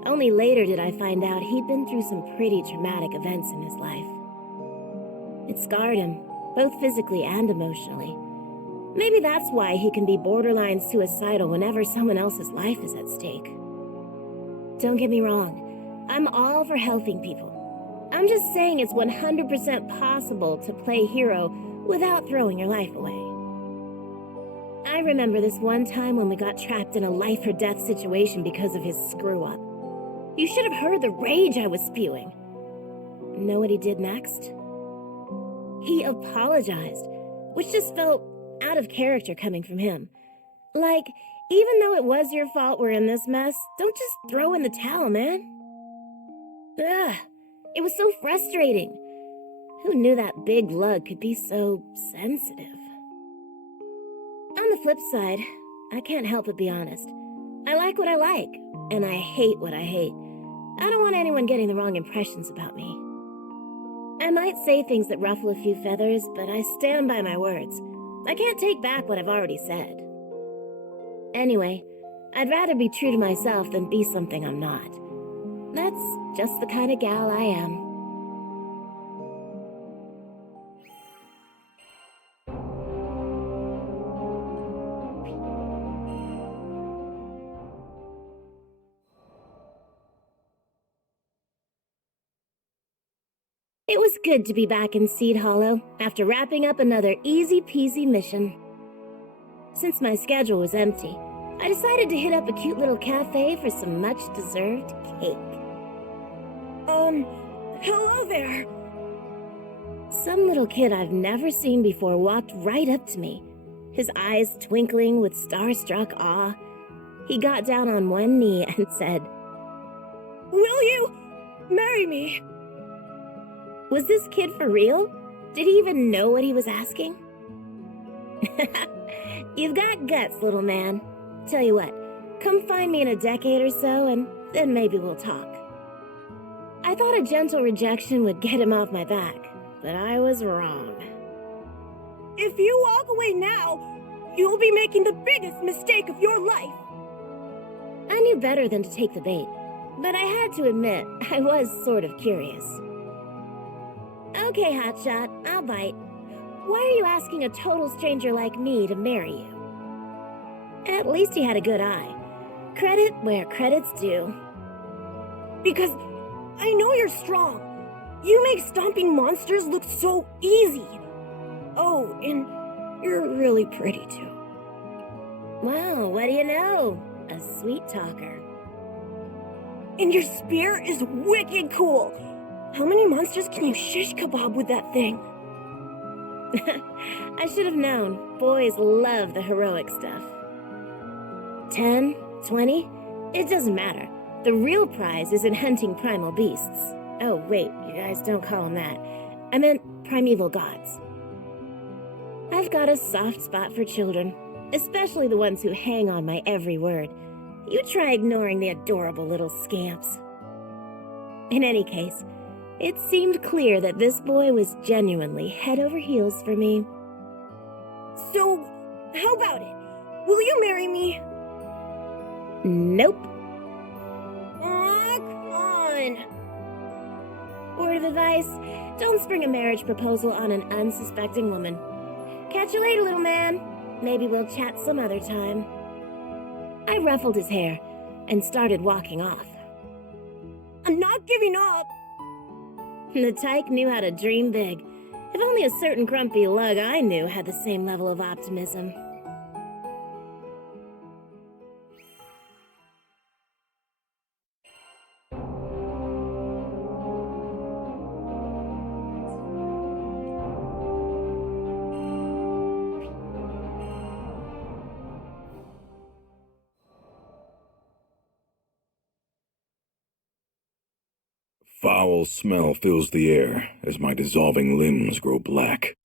Only later did I find out he'd been through some pretty traumatic events in his life. It scarred him, both physically and emotionally. Maybe that's why he can be borderline suicidal whenever someone else's life is at stake. Don't get me wrong, I'm all for helping people. I'm just saying it's 100% possible to play hero without throwing your life away. I remember this one time when we got trapped in a life-or-death situation because of his screw-up. You should have heard the rage I was spewing. Know what he did next? He apologized, which just felt out of character coming from him. Like, even though it was your fault we're in this mess, don't just throw in the towel, man. Ugh, it was so frustrating. Who knew that big lug could be so sensitive? On the flip side, I can't help but be honest. I like what I like, and I hate what I hate. I don't want anyone getting the wrong impressions about me. I might say things that ruffle a few feathers, but I stand by my words. I can't take back what I've already said. Anyway, I'd rather be true to myself than be something I'm not. That's just the kind of gal I am. It was good to be back in Seed Hollow after wrapping up another easy-peasy mission. Since my schedule was empty, I decided to hit up a cute little cafe for some much-deserved cake. Hello there. Some little kid I've never seen before walked right up to me, his eyes twinkling with starstruck awe. He got down on one knee and said, "Will you marry me?" Was this kid for real? Did he even know what he was asking? You've got guts, little man. Tell you what, come find me in a decade or so, and then maybe we'll talk. I thought a gentle rejection would get him off my back, but I was wrong. If you walk away now, you'll be making the biggest mistake of your life. I knew better than to take the bait, but I had to admit I was sort of curious. Okay, hotshot, I'll bite. Why are you asking a total stranger like me to marry you? At least he had a good eye. Credit where credit's due. Because I know you're strong. You make stomping monsters look so easy. Oh, and you're really pretty too. Wow, what do you know? A sweet talker. And your spear is wicked cool. How many monsters can you shish kebab with that thing? I should have known. Boys love the heroic stuff. 10, 20, it doesn't matter. The real prize is in hunting primal beasts. Oh, wait, you guys don't call them that. I meant primeval gods. I've got a soft spot for children, especially the ones who hang on my every word. You try ignoring the adorable little scamps. In any case, it seemed clear that this boy was genuinely head over heels for me. So, how about it? Will you marry me? Nope. Aw, come on. Word of advice, don't spring a marriage proposal on an unsuspecting woman. Catch you later, little man. Maybe we'll chat some other time. I ruffled his hair and started walking off. I'm not giving up. The tyke knew how to dream big. If only a certain grumpy lug I knew had the same level of optimism. Foul smell fills the air as my dissolving limbs grow black.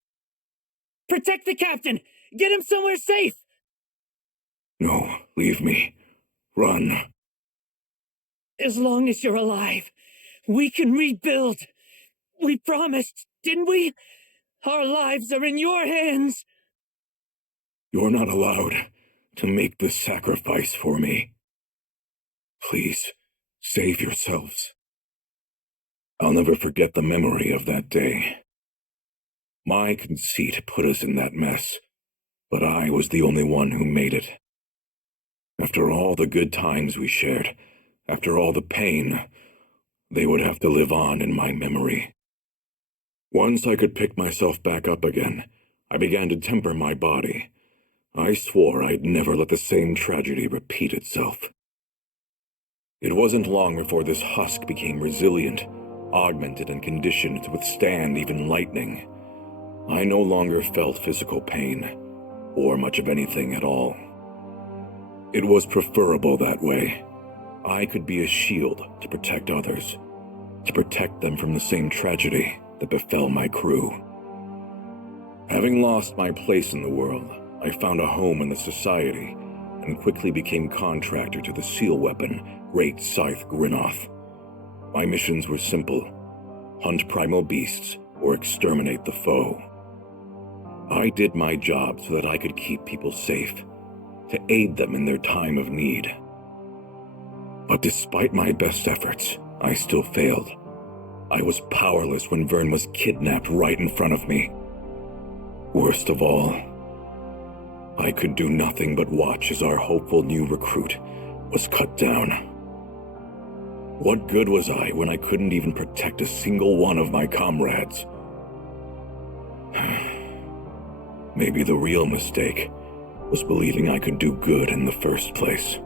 Protect the captain! Get him somewhere safe! No, leave me. Run. As long as you're alive, we can rebuild. We promised, didn't we? Our lives are in your hands. You're not allowed to make this sacrifice for me. Please, save yourselves. I'll never forget the memory of that day. My conceit put us in that mess, but I was the only one who made it. After all the good times we shared, after all the pain, they would have to live on in my memory. Once I could pick myself back up again, I began to temper my body. I swore I'd never let the same tragedy repeat itself. It wasn't long before this husk became resilient, augmented and conditioned to withstand even lightning. I no longer felt physical pain, or much of anything at all. It was preferable that way. I could be a shield to protect others, to protect them from the same tragedy that befell my crew. Having lost my place in the world, I found a home in the society and quickly became contractor to the seal weapon, Great Scythe Grinoth. My missions were simple: hunt primal beasts or exterminate the foe. I did my job so that I could keep people safe, to aid them in their time of need. But despite my best efforts, I still failed. I was powerless when Vern was kidnapped right in front of me. Worst of all, I could do nothing but watch as our hopeful new recruit was cut down. What good was I when I couldn't even protect a single one of my comrades? Maybe the real mistake was believing I could do good in the first place.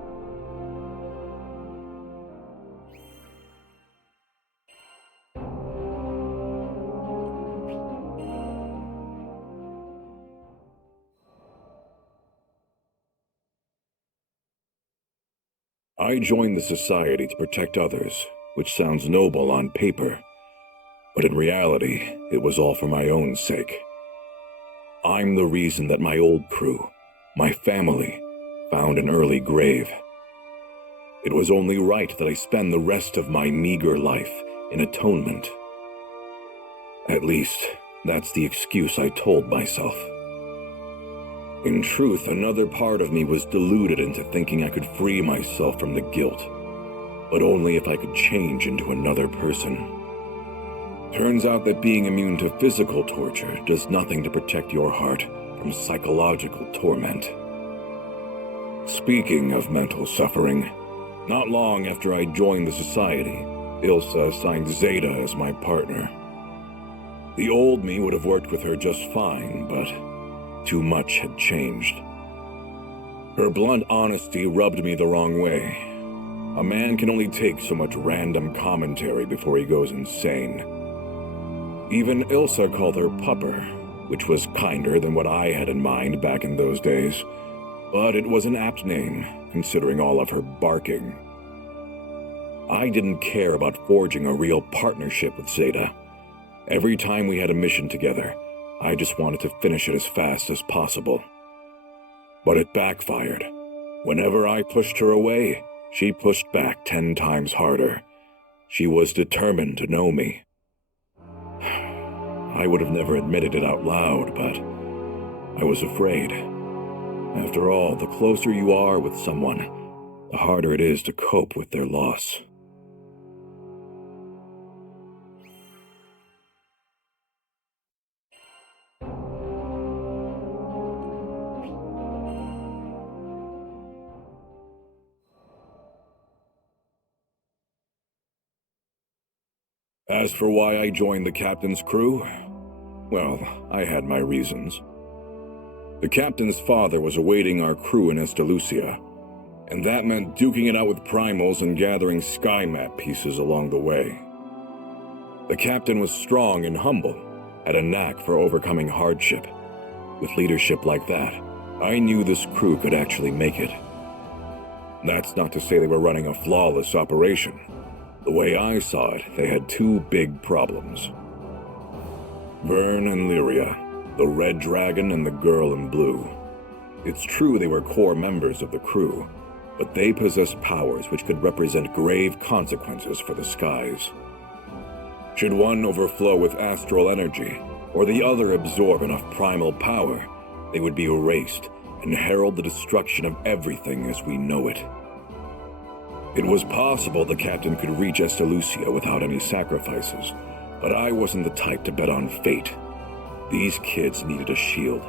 I joined the society to protect others, which sounds noble on paper, but in reality, it was all for my own sake. I'm the reason that my old crew, my family, found an early grave. It was only right that I spend the rest of my meager life in atonement. At least, that's the excuse I told myself. In truth, another part of me was deluded into thinking I could free myself from the guilt, but only if I could change into another person. Turns out that being immune to physical torture does nothing to protect your heart from psychological torment. Speaking of mental suffering, not long after I joined the society, Ilsa assigned Zeta as my partner. The old me would have worked with her just fine, but too much had changed. Her blunt honesty rubbed me the wrong way. A man can only take so much random commentary before he goes insane. Even Ilsa called her Pupper, which was kinder than what I had in mind back in those days, but it was an apt name, considering all of her barking. I didn't care about forging a real partnership with Zeta. Every time we had a mission together, I just wanted to finish it as fast as possible. But it backfired. Whenever I pushed her away, she pushed back 10 times harder. She was determined to know me. I would have never admitted it out loud, but I was afraid. After all, the closer you are with someone, the harder it is to cope with their loss. As for why I joined the captain's crew, well, I had my reasons. The captain's father was awaiting our crew in Estalucia, and that meant duking it out with primals and gathering sky map pieces along the way. The captain was strong and humble, had a knack for overcoming hardship. With leadership like that, I knew this crew could actually make it. That's not to say they were running a flawless operation. The way I saw it, they had two big problems. Vern and Lyria, the Red Dragon and the Girl in Blue. It's true they were core members of the crew, but they possessed powers which could represent grave consequences for the skies. Should one overflow with astral energy, or the other absorb enough primal power, they would be erased and herald the destruction of everything as we know it. It was possible the captain could reach Estalucia without any sacrifices, but I wasn't the type to bet on fate. These kids needed a shield.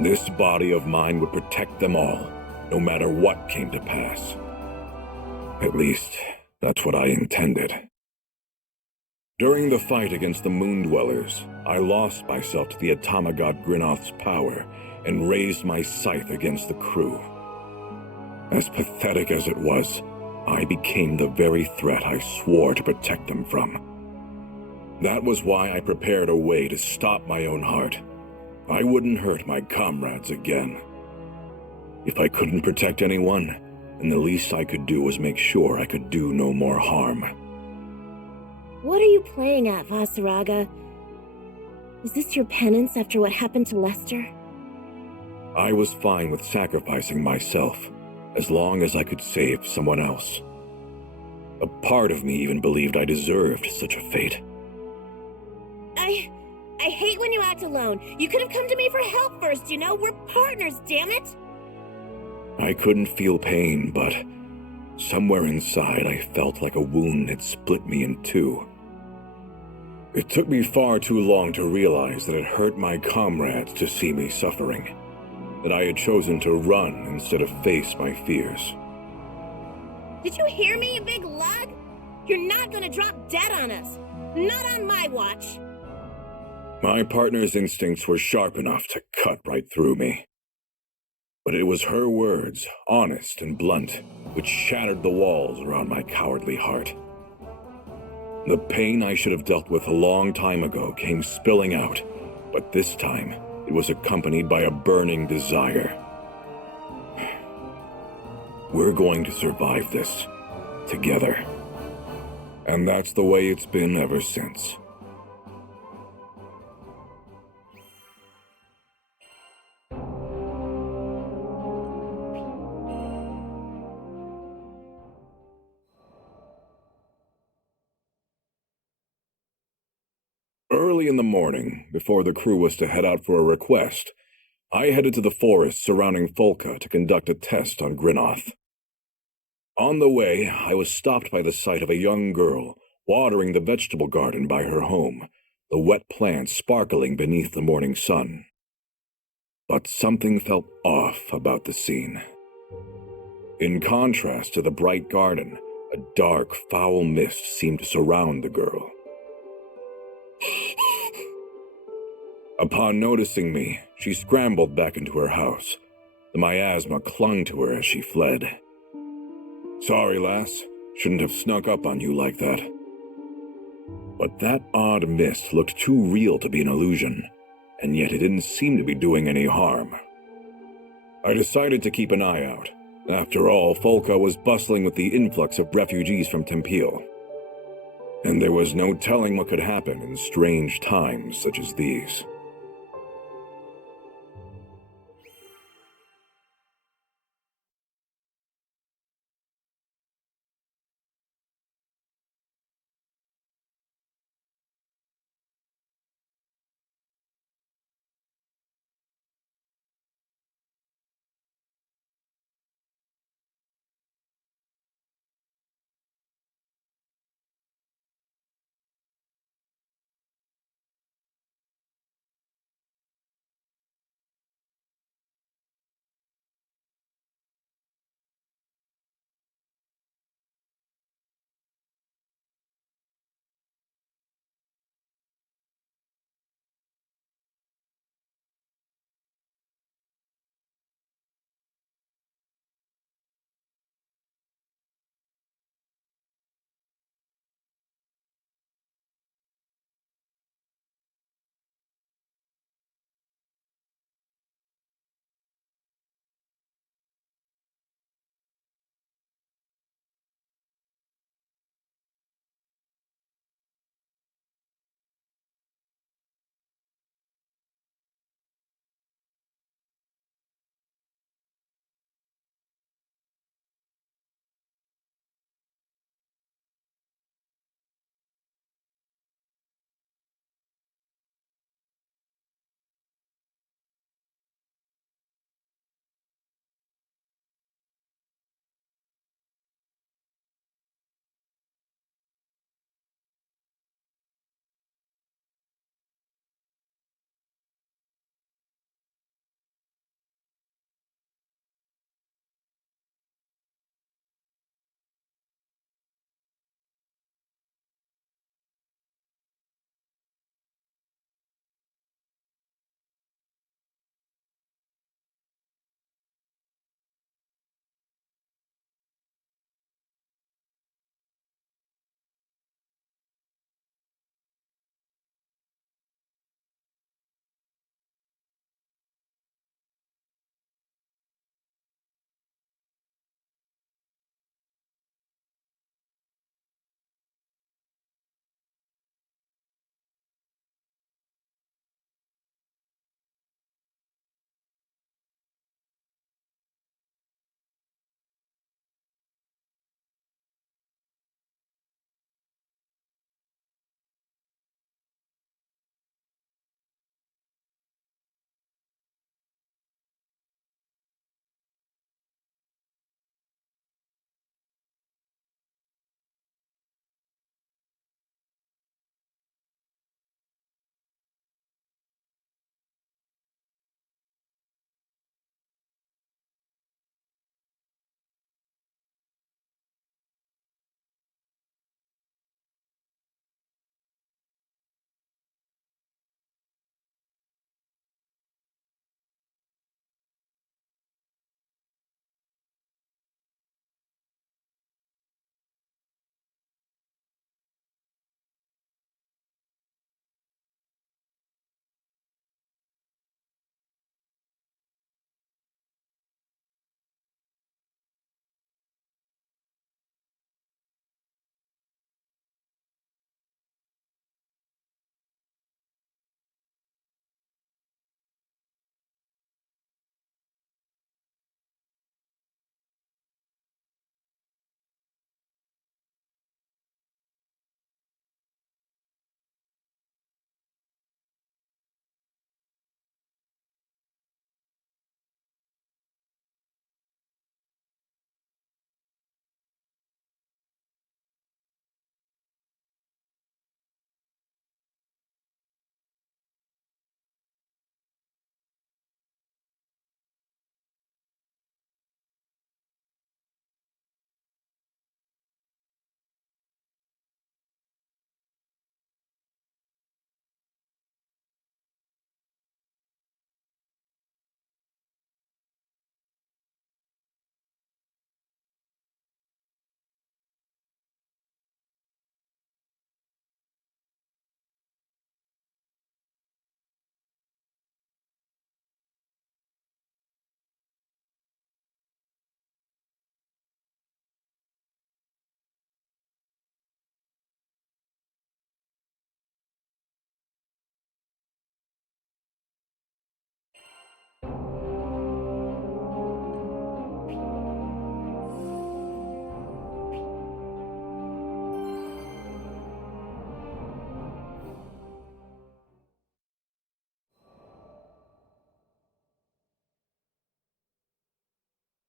This body of mine would protect them all, no matter what came to pass. At least, that's what I intended. During the fight against the Moon Dwellers, I lost myself to the Automagod Grinoth's power and raised my scythe against the crew. As pathetic as it was, I became the very threat I swore to protect them from. That was why I prepared a way to stop my own heart. I wouldn't hurt my comrades again. If I couldn't protect anyone, then the least I could do was make sure I could do no more harm. What are you playing at, Vasaraga? Is this your penance after what happened to Lester? I was fine with sacrificing myself, as long as I could save someone else. A part of me even believed I deserved such a fate. I hate when you act alone. You could have come to me for help first, you know? We're partners, damn it! I couldn't feel pain, but somewhere inside I felt like a wound had split me in two. It took me far too long to realize that it hurt my comrades to see me suffering, that I had chosen to run instead of face my fears. Did you hear me, you big lug? You're not gonna drop dead on us. Not on my watch. My partner's instincts were sharp enough to cut right through me. But it was her words, honest and blunt, which shattered the walls around my cowardly heart. The pain I should have dealt with a long time ago came spilling out, but this time it was accompanied by a burning desire. We're going to survive this, together. And that's the way it's been ever since. Early in the morning, before the crew was to head out for a request, I headed to the forest surrounding Folka to conduct a test on Grinoth. On the way, I was stopped by the sight of a young girl watering the vegetable garden by her home, the wet plants sparkling beneath the morning sun. But something felt off about the scene. In contrast to the bright garden, a dark, foul mist seemed to surround the girl. Upon noticing me, she scrambled back into her house. The miasma clung to her as she fled. Sorry, lass. Shouldn't have snuck up on you like that. But that odd mist looked too real to be an illusion, and yet it didn't seem to be doing any harm. I decided to keep an eye out. After all, Folka was bustling with the influx of refugees from Tempeal. And there was no telling what could happen in strange times such as these.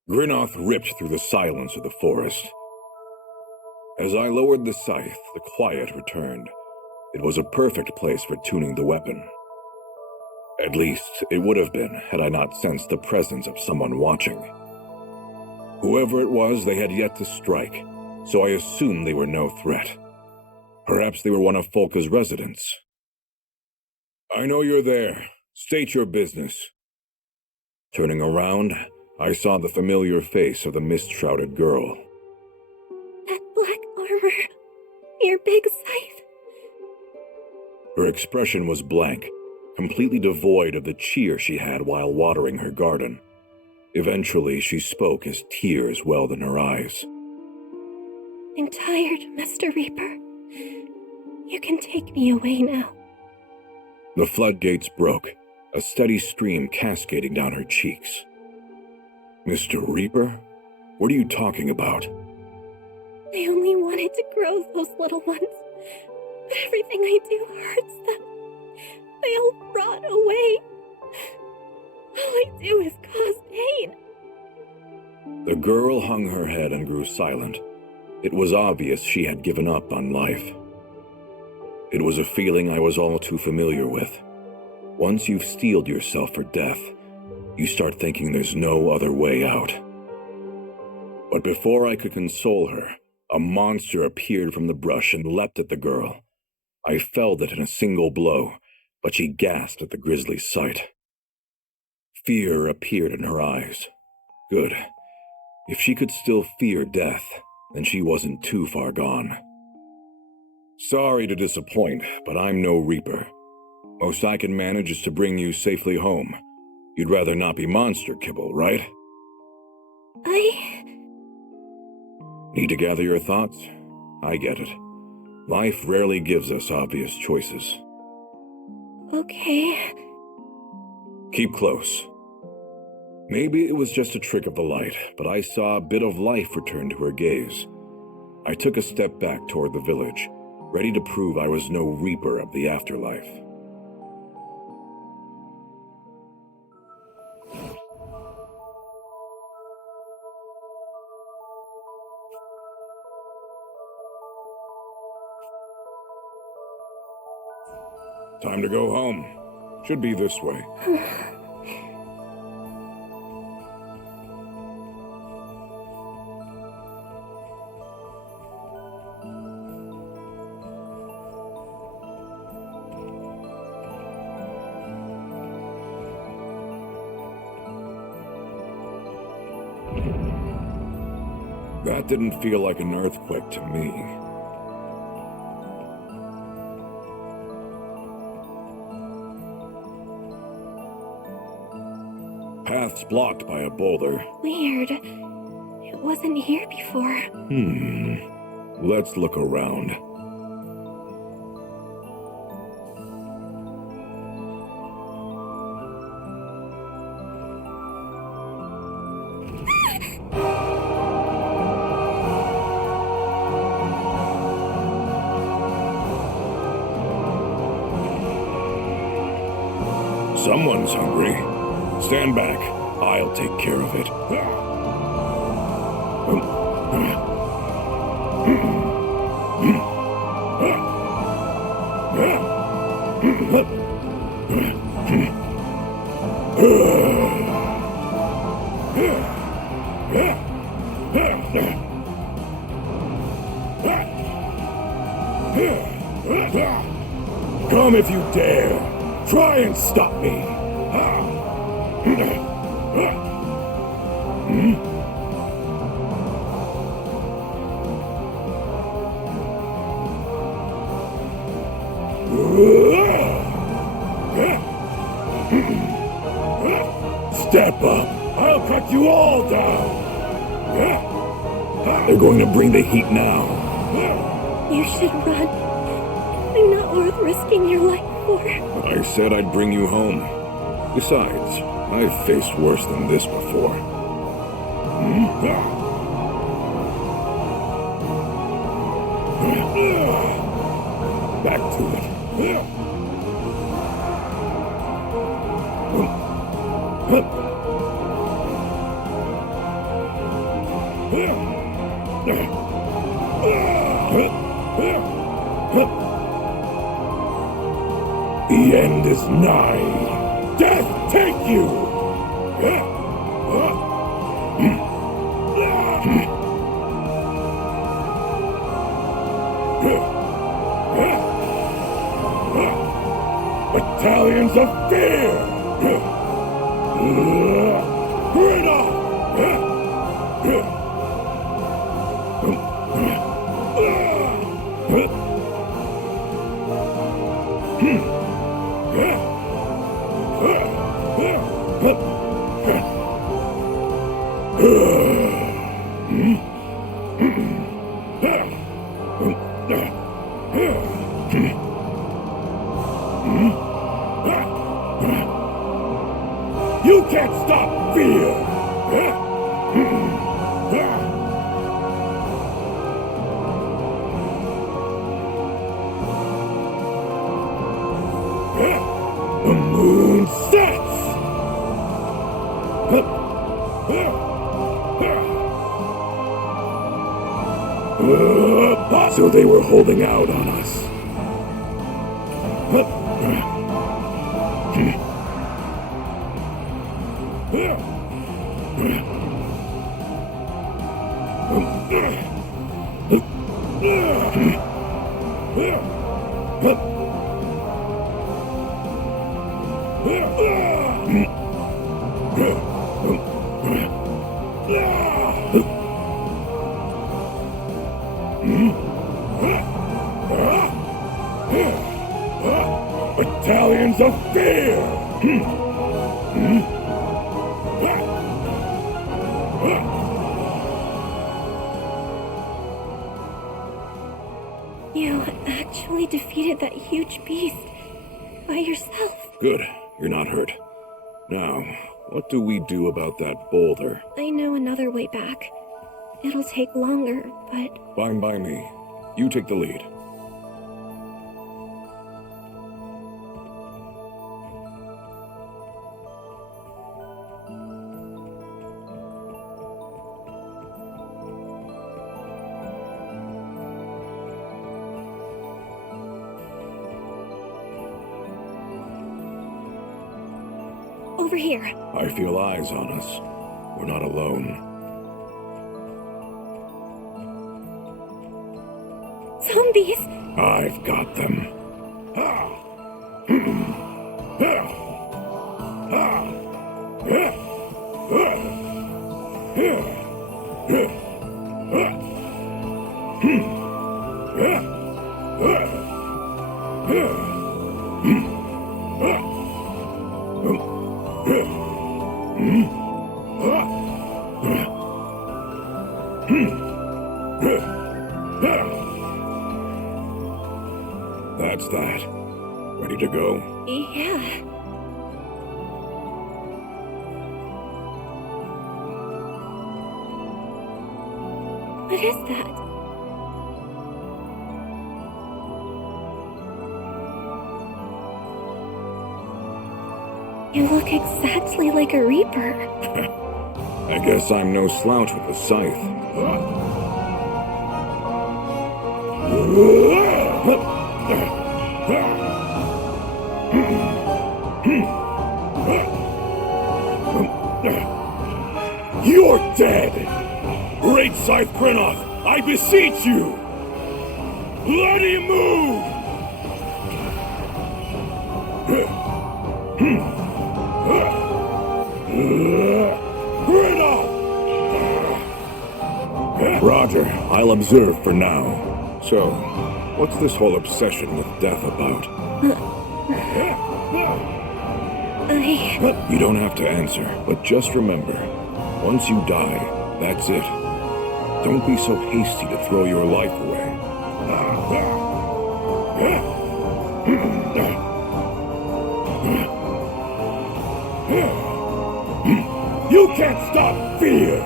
Grinoth ripped through the silence of the forest. As I lowered the scythe, the quiet returned. It was a perfect place for tuning the weapon. At least, it would have been had I not sensed the presence of someone watching. Whoever it was, they had yet to strike, so I assumed they were no threat. Perhaps they were one of Folka's residents. "I know you're there. State your business." Turning around, I saw the familiar face of the mist-shrouded girl. That black armor. Your big scythe. Her expression was blank, completely devoid of the cheer she had while watering her garden. Eventually, she spoke as tears welled in her eyes. I'm tired, Mr. Reaper. You can take me away now. The floodgates broke, a steady stream cascading down her cheeks. "Mr. Reaper? What are you talking about?" I only wanted to grow those little ones, but everything I do hurts them. They all rot away. All I do is cause pain. The girl hung her head and grew silent. It was obvious she had given up on life. It was a feeling I was all too familiar with. Once you've steeled yourself for death, you start thinking there's no other way out. But before I could console her, a monster appeared from the brush and leapt at the girl. I felled it in a single blow, but she gasped at the grisly sight. Fear appeared in her eyes. Good. If she could still fear death, then she wasn't too far gone. "Sorry to disappoint, but I'm no Reaper. Most I can manage is to bring you safely home. You'd rather not be monster kibble, right?" Need to gather your thoughts? I get it. Life rarely gives us obvious choices. Okay. Keep close. Maybe it was just a trick of the light, but I saw a bit of life return to her gaze. I took a step back toward the village, ready to prove I was no Reaper of the afterlife. Time to go home. Should be this way. That didn't feel like an earthquake to me. Paths blocked by a boulder. Weird. It wasn't here before. Let's look around. Someone's hungry. Stand back. I'll take care of it. Come if you dare. Try and stop me. Step up. I'll cut you all down. They're going to bring the heat now. You should run. I'm not worth risking your life for. I said I'd bring you home. Besides, I've faced worse than this before. Back to it. The end is nigh. Death take you! Battalions of fear! Grin up! You can't stop fear! The moon sets! So they were holding out on us. Battalions of fear! You actually defeated that huge beast by yourself. Good, you're not hurt. Now, what do we do about that boulder? I know another way back. It'll take longer, but... Fine by me. You take the lead. Over here. I feel eyes on us. We're not alone. Zombies! I've got them. That's that. Ready to go? Yeah. What is that? You look exactly like a reaper. I guess I'm no slouch with the scythe. You're dead! Great Scythe Krenoth, I beseech you! Let him move! Roger, I'll observe for now. So, what's this whole obsession with death about? You don't have to answer, but just remember, once you die, that's it. Don't be so hasty to throw your life away. You can't stop fear!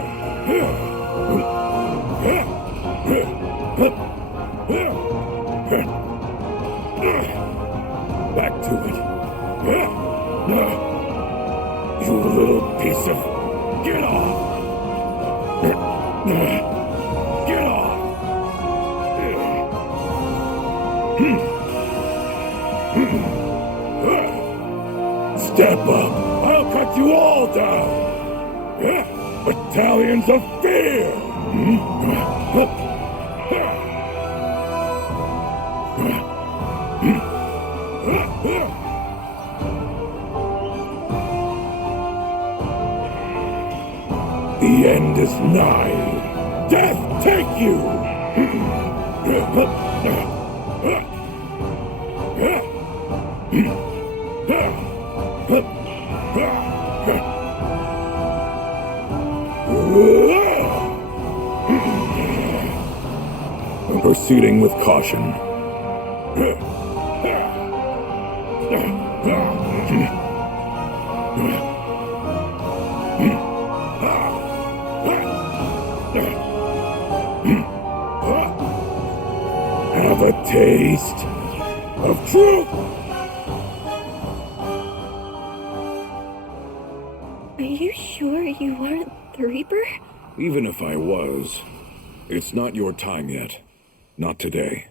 Back to it. You little piece of... Get off! Get off! Step up! I'll cut you all down! Battalions of fear! The end is nigh. Death take you! I'm proceeding with caution. Have a taste of truth! Are you sure you weren't the Reaper? Even if I was, it's not your time yet. Not today.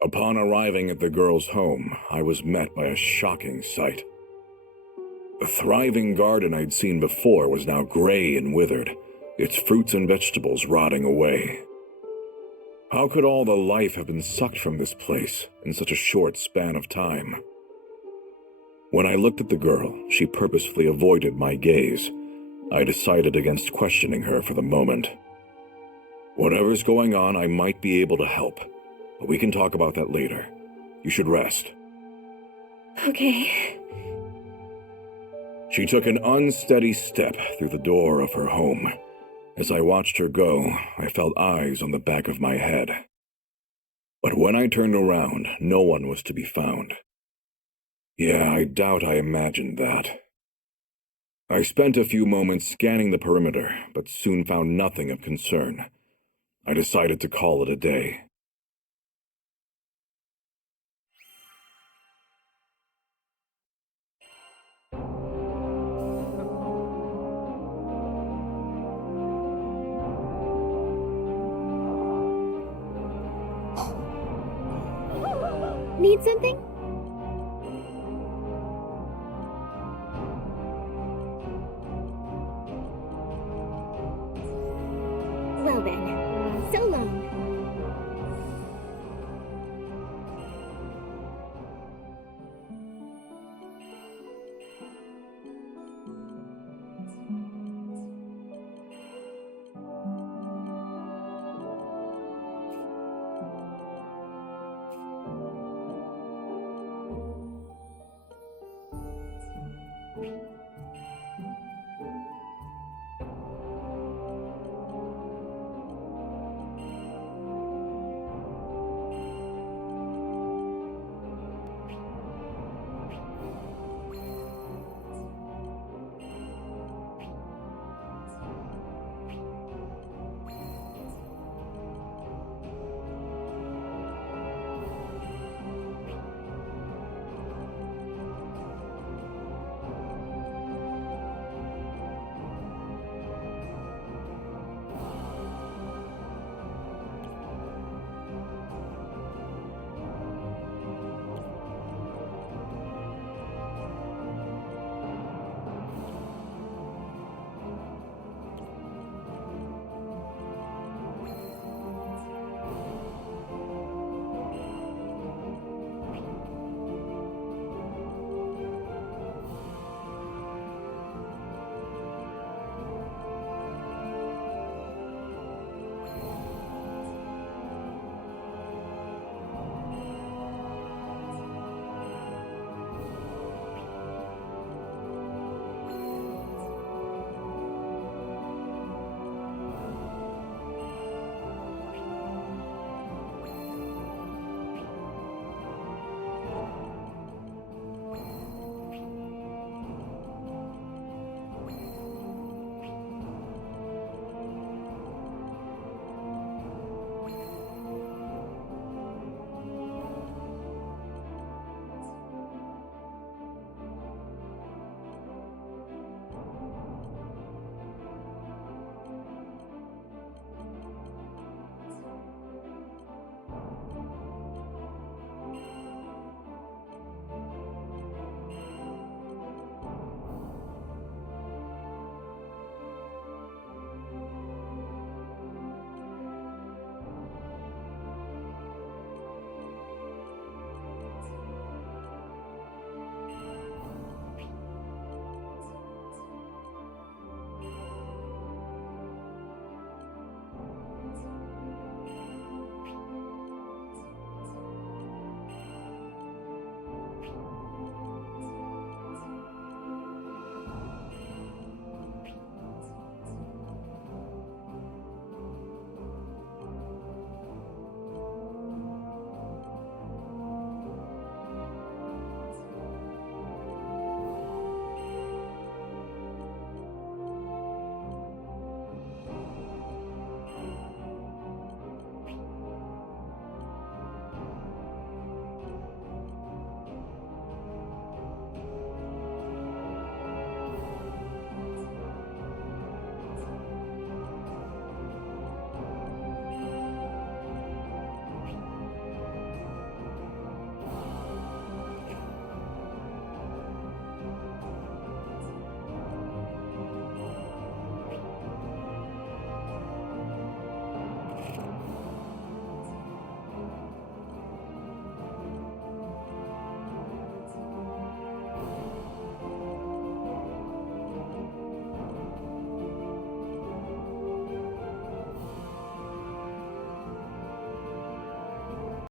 Upon arriving at the girl's home, I was met by a shocking sight. The thriving garden I'd seen before was now gray and withered, its fruits and vegetables rotting away. How could all the life have been sucked from this place in such a short span of time? When I looked at the girl, she purposefully avoided my gaze. I decided against questioning her for the moment. Whatever's going on, I might be able to help, but we can talk about that later. You should rest. Okay. She took an unsteady step through the door of her home. As I watched her go, I felt eyes on the back of my head. But when I turned around, no one was to be found. Yeah, I doubt I imagined that. I spent a few moments scanning the perimeter, but soon found nothing of concern. I decided to call it a day. Need something?